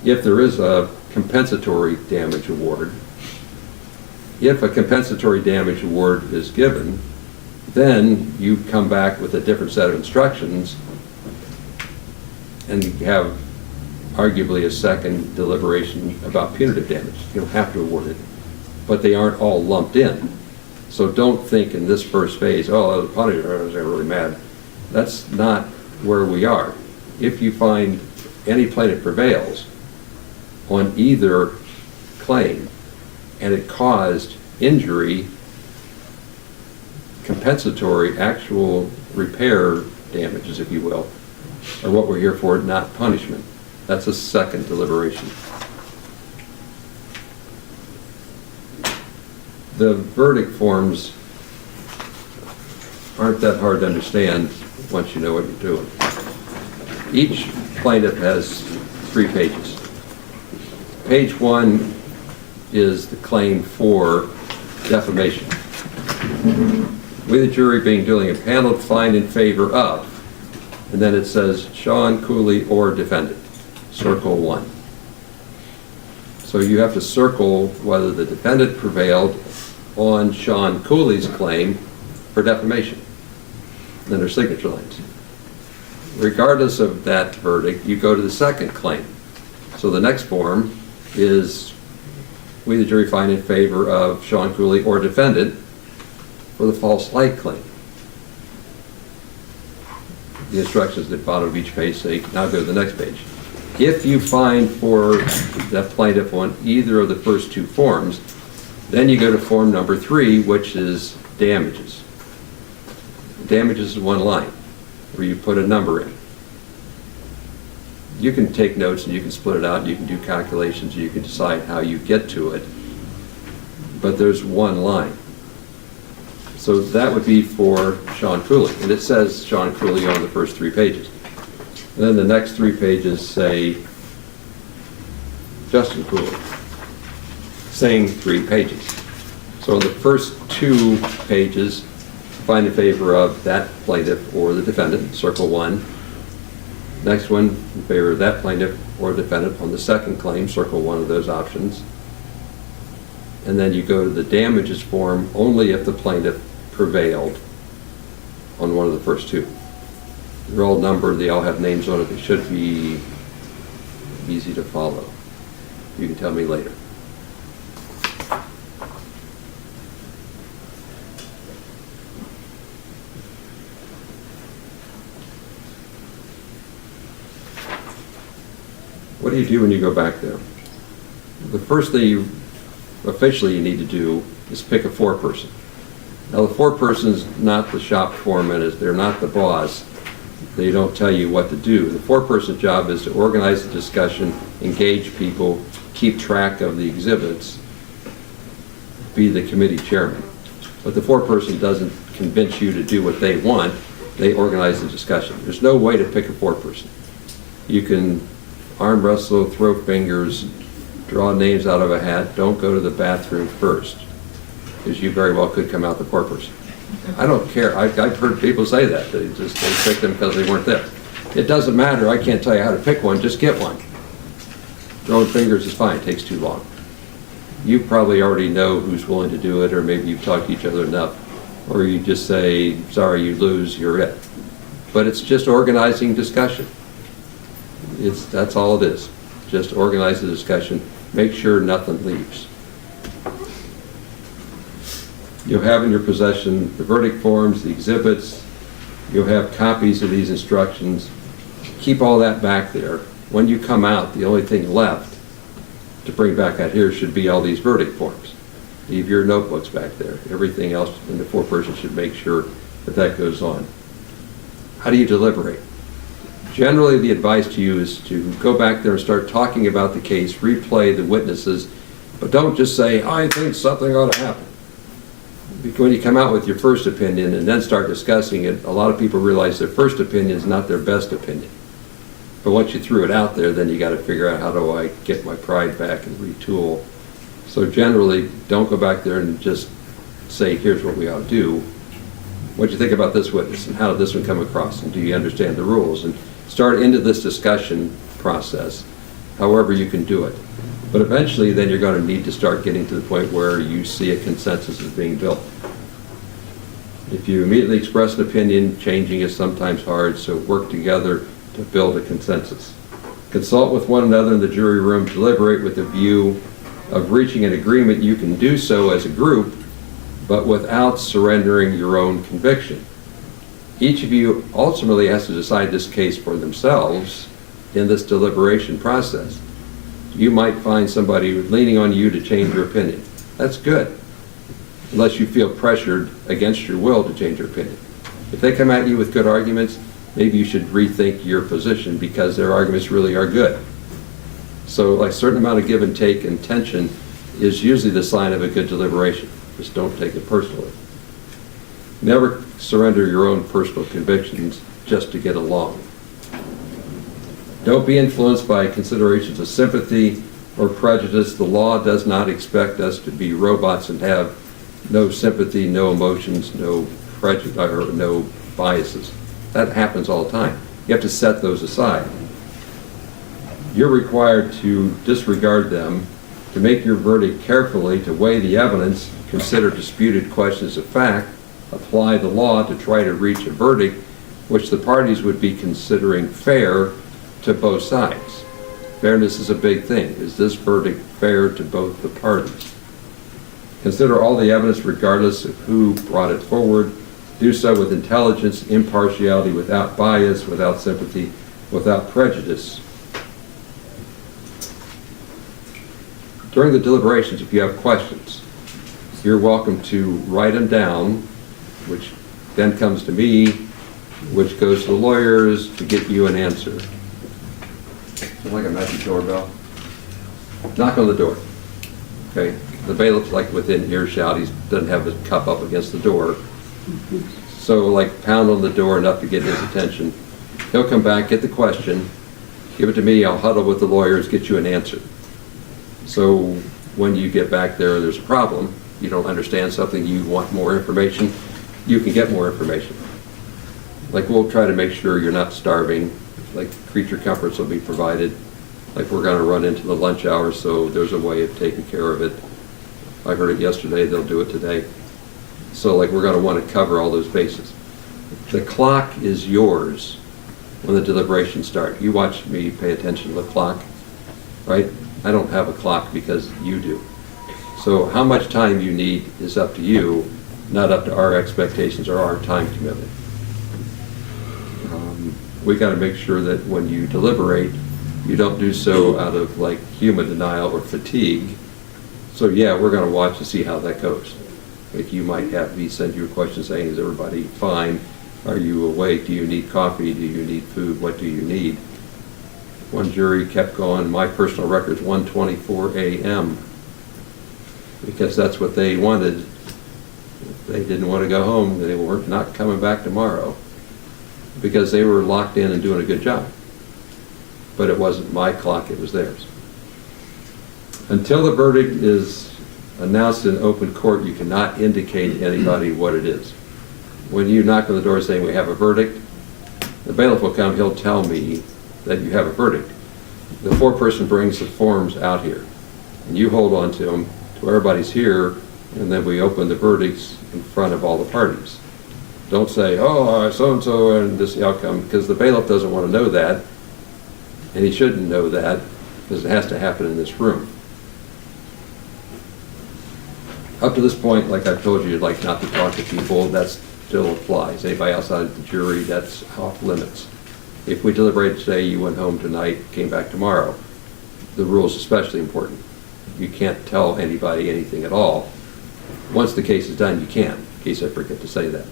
if there is a compensatory damage award. If a compensatory damage award is given, then you come back with a different set of instructions and you have arguably a second deliberation about punitive damage. You don't have to award it, but they aren't all lumped in. So don't think in this first phase, oh, that was punishment, I was really mad. That's not where we are. If you find any plaintiff prevails on either claim and it caused injury, compensatory, actual repair damages, if you will, are what we're here for, not punishment. That's a second deliberation. The verdict forms aren't that hard to understand once you know what you're doing. Each plaintiff has 3 pages. Page 1 is the claim for defamation. We, the jury, being duly impaneled, find in favor of, and then it says Sean Cooley or defendant, circle 1. So you have to circle whether the defendant prevailed on Sean Cooley's claim for defamation. Then there's signature lines. Regardless of that verdict, you go to the second claim. So the next form is we, the jury, find in favor of Sean Cooley or defendant for the false light claim. The instructions at the bottom of each page say, now go to the next page. If you find for that plaintiff on either of the first 2 forms, then you go to form number 3, which is damages. Damages is 1 line, where you put a number in. You can take notes and you can split it out, and you can do calculations, and you can decide how you get to it, but there's 1 line. So that would be for Sean Cooley, and it says Sean Cooley on the first 3 pages. And then the next 3 pages say Justin Cooley, same 3 pages. So the first 2 pages find in favor of that plaintiff or the defendant, circle 1. Next one in favor of that plaintiff or defendant on the second claim, circle 1 of those options. And then you go to the damages form only if the plaintiff prevailed on one of the first 2. They're all numbered, they all have names on it, they should be easy to follow. You can tell me later. What do you do when you go back there? The first thing you officially need to do is pick a foreperson. Now the foreperson's not the shop foreman, they're not the boss. They don't tell you what to do. The foreperson's job is to organize the discussion, engage people, keep track of the exhibits, be the committee chairman. But the foreperson doesn't convince you to do what they want, they organize the discussion. There's no way to pick a foreperson. You can arm wrestle, throw fingers, draw names out of a hat. Don't go to the bathroom first, because you very well could come out the foreperson. I don't care. I've heard people say that. They pick them because they weren't there. It doesn't matter. I can't tell you how to pick one. Just get one. Throwing fingers is fine. It takes too long. You probably already know who's willing to do it, or maybe you've talked to each other enough, or you just say, sorry, you lose, you're it. But it's just organizing discussion. That's all it is. Just organize the discussion. Make sure nothing leaves. You'll have in your possession the verdict forms, the exhibits. You'll have copies of these instructions. Keep all that back there. When you come out, the only thing left to bring back out here should be all these verdict forms. Leave your notebooks back there. Everything else in the foreperson should make sure that that goes on. How do you deliberate? Generally, the advice to you is to go back there and start talking about the case, replay the witnesses, but don't just say, I think something ought to happen. Because when you come out with your first opinion and then start discussing it, a lot of people realize their first opinion is not their best opinion. But once you threw it out there, then you got to figure out, how do I get my pride back and retool? So generally, don't go back there and just say, here's what we ought to do. What do you think about this witness, and how did this one come across, and do you understand the rules? And start into this discussion process, however you can do it. But eventually, then you're going to need to start getting to the point where you see a consensus is being built. If you immediately express an opinion, changing is sometimes hard, so work together to build a consensus. Consult with one another in the jury room, deliberate with a view of reaching an agreement. You can do so as a group, but without surrendering your own conviction. Each of you ultimately has to decide this case for themselves in this deliberation process. You might find somebody leaning on you to change your opinion. That's good, unless you feel pressured against your will to change your opinion. If they come at you with good arguments, maybe you should rethink your position because their arguments really are good. So like a certain amount of give and take and tension is usually the sign of a good deliberation. Just don't take it personally. Never surrender your own personal convictions just to get along. Don't be influenced by considerations of sympathy or prejudice. The law does not expect us to be robots and have no sympathy, no emotions, no prejudice, or no biases. That happens all the time. You have to set those aside. You're required to disregard them, to make your verdict carefully, to weigh the evidence, consider disputed questions of fact, apply the law to try to reach a verdict which the parties would be considering fair to both sides. Fairness is a big thing. Is this verdict fair to both the parties? Consider all the evidence regardless of who brought it forward. Do so with intelligence, impartiality, without bias, without sympathy, without prejudice. During the deliberations, if you have questions, you're welcome to write them down, which then comes to me, which goes to the lawyers to get you an answer. Sound like a magic doorbell? Knock on the door. Okay? The bailiff's like within earshot. He doesn't have his cup up against the door. So like pound on the door enough to get his attention. He'll come back, get the question, give it to me, I'll huddle with the lawyers, get you an answer. So when you get back there and there's a problem, you don't understand something, you want more information, you can get more information. Like we'll try to make sure you're not starving, like creature comforts will be provided, like we're gonna run into the lunch hour, so there's a way of taking care of it. I heard it yesterday, they'll do it today. So like we're gonna wanna cover all those bases. The clock is yours when the deliberations start. You watch me pay attention to the clock, right? I don't have a clock because you do. So how much time you need is up to you, not up to our expectations or our time commitment. We got to make sure that when you deliberate, you don't do so out of like human denial or fatigue. So yeah, we're going to watch to see how that goes. Like you might have me send you a question saying, is everybody fine? Are you awake? Do you need coffee? Do you need food? What do you need? One jury kept going, my personal record's 1:24 a.m. because that's what they wanted. If they didn't want to go home, they were not coming back tomorrow because they were locked in and doing a good job. But it wasn't my clock, it was theirs. Until the verdict is announced in open court, you cannot indicate to anybody what it is. When you knock on the door saying we have a verdict, the bailiff will come, he'll tell me that you have a verdict. The foreperson brings the forms out here, and you hold on to them till everybody's here, and then we open the verdicts in front of all the parties. Don't say, oh, so-and-so, and this is the outcome, because the bailiff doesn't want to know that, and he shouldn't know that, because it has to happen in this room. Up to this point, like I've told you, you'd like not to talk to people, that still applies. Anybody outside the jury, that's off limits. If we deliberate today, you went home tonight, came back tomorrow, the rule's especially important. You can't tell anybody anything at all. Once the case is done, you can, in case I forget to say that.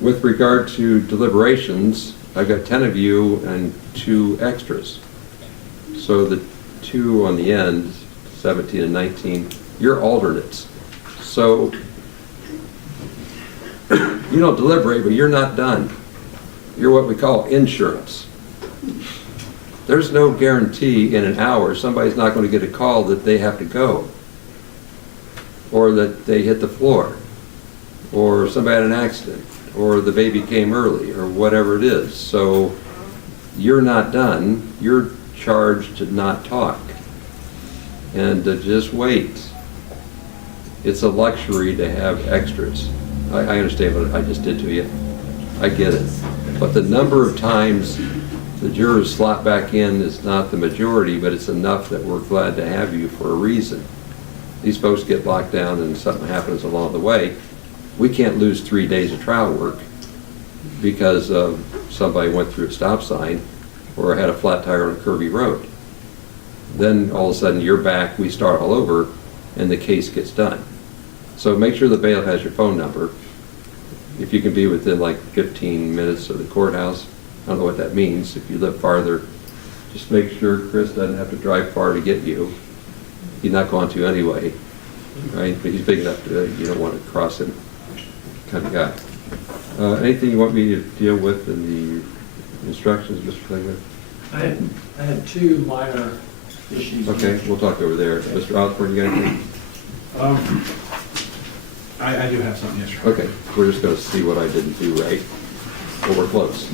With regard to deliberations, I've got 10 of you and 2 extras. So the 2 on the end, 17 and 19, you're alternates. So you don't deliberate, but you're not done. You're what we call insurance. There's no guarantee in an hour somebody's not going to get a call that they have to go, or that they hit the floor, or somebody had an accident, or the baby came early, or whatever it is. So you're not done. You're charged to not talk and to just wait. It's a luxury to have extras. I understand what I just did to you. I get it. But the number of times the jurors slot back in is not the majority, but it's enough that we're glad to have you for a reason. These folks get locked down and something happens along the way. We can't lose 3 days of trial work because somebody went through a stop sign or had a flat tire on a curvy road. Then all of a sudden you're back, we start all over, and the case gets done. So make sure the bailiff has your phone number. if you can be within like 15 minutes of the courthouse, I don't know what that means. If you live farther, just make sure Chris doesn't have to drive far to get you. He's not going to anyway, right? But he's big enough to, you don't want to cross him kind of guy. Anything you want me to deal with in the instructions, Mr. Klingler? I had two minor issues. Okay, we'll talk over there. Mr. Osborne, you got anything? I do have something, yes, sir. Okay, we're just going to see what I didn't do right. Well, we're close.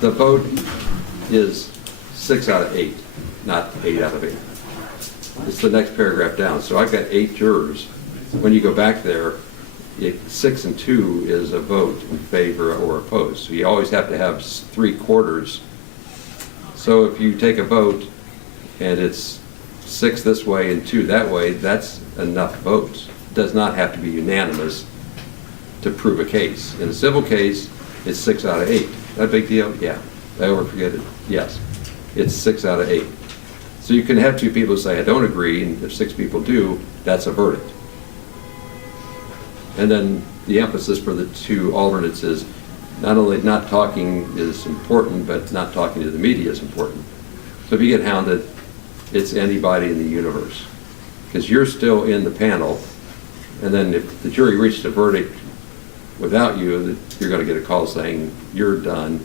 The vote is 6 out of 8, not 8 out of 8. It's the next paragraph down. So I've got 8 jurors. When you go back there, 6 and 2 is a vote in favor or opposed. So you always have to have 3/4. So if you take a vote and it's 6 this way and 2 that way, that's enough votes. It does not have to be unanimous to prove a case. In a civil case, it's 6 out of 8. That a big deal? Yeah. I forget it? Yes. It's 6 out of 8. So you can have 2 people say, I don't agree, and if 6 people do, that's a verdict. And then the emphasis for the 2 alternates is not only not talking is important, but not talking to the media is important. So if you get hounded, it's anybody in the universe. Because you're still in the panel, and then if the jury reached a verdict without you, you're going to get a call saying, you're done,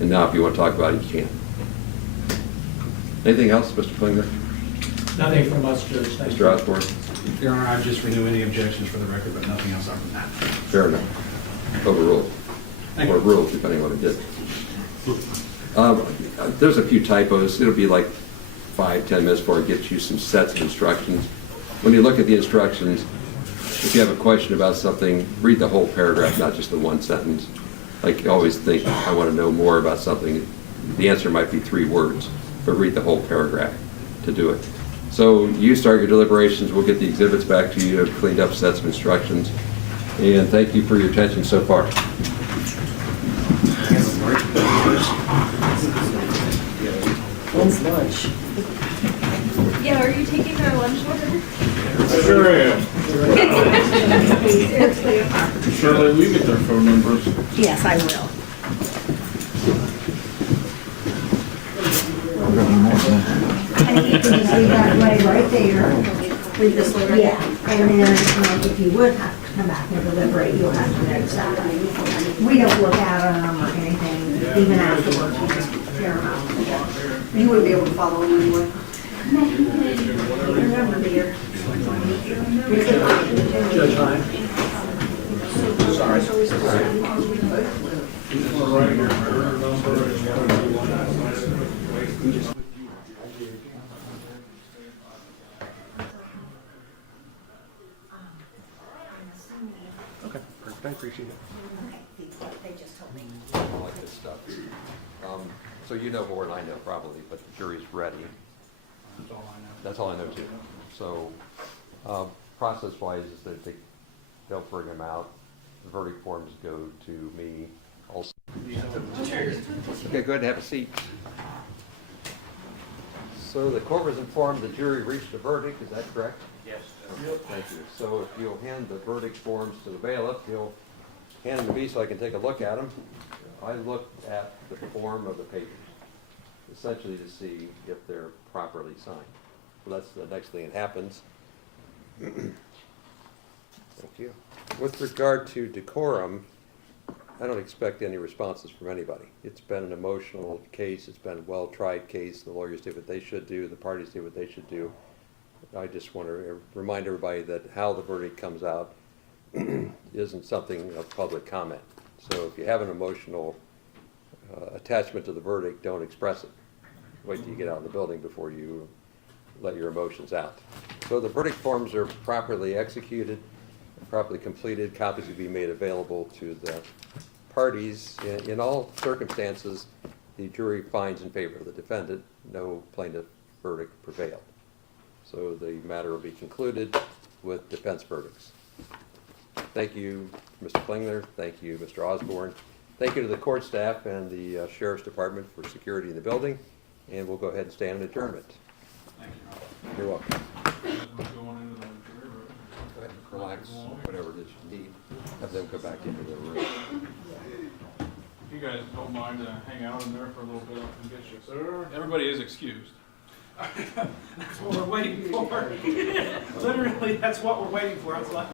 and now if you want to talk about it, you can't. Anything else, Mr. Klingler? Nothing from us, Judge. Thank you. Mr. Osborne? Your Honor, I just renew any objections for the record, but nothing else other than that. Fair enough. Overruled. Thank Or you. ruled, depending on what it did. There's a few typos. It'll be like 5-10 minutes before it gets you some sets of instructions. When you look at the instructions, if you have a question about something, read the whole paragraph, not just the one sentence. Like you always think, I want to know more about something. The answer might be 3 words, but read the whole paragraph to do it. So you start your deliberations. We'll get the exhibits back to you, cleaned up sets of instructions. And thank you for your attention so far. When's lunch? Yeah, are you taking our lunch order? Sure am. Shirley, we get their phone numbers. Yes, I will. I think you can just leave that way right there. Leave this later? Yeah, and then if you would have to come back and deliberate, you'll have to notice that. We don't look at them or anything, even afterwards, we just tear them out. You wouldn't be able to follow them anyway. Remember, dear. Judge Hine. Okay, perfect. I appreciate it. They just told me. I like this stuff. So you know more than I know probably, but the jury's ready. That's all I know. That's all I know too. So process-wise is that they'll bring them out. The verdict forms go to me also. Okay, go ahead and have a seat. So the court was informed the jury reached a verdict, is that correct? Yes. Okay, thank you. So if you'll hand the verdict forms to the bailiff, he'll hand them to me so I can take a look at them. I looked at the form of the papers, essentially to see if they're properly signed. So that's the next thing that happens. With regard to decorum, I don't expect any responses from anybody. It's been an emotional case, it's been a well-tried case, the lawyers did what they should do, the parties did what they should do. I just want to remind everybody that how the verdict comes out isn't something of public comment. So if you have an emotional attachment to the verdict, don't express it. Wait till you get out of the building before you let your emotions out. So the verdict forms are properly executed, properly completed. Copies will be made available to the parties. In all circumstances, the jury finds in favor of the defendant. No plaintiff verdict prevailed. So the matter will be concluded with defense verdicts. Thank you, Mr. Klingler. Thank you, Mr. Osborne. Thank you to the court staff and the Sheriff's Department for security in the building. And we'll go ahead and stand in adjournment. Thank you. You're welcome. Going into the jury room. Go ahead and relax, whatever it is you need. Have them go back into their room. If you guys don't mind to hang out in there for a little bit, I can get you. Sir? Everybody is excused. That's what we're waiting for. Literally, that's what we're waiting for. I was like,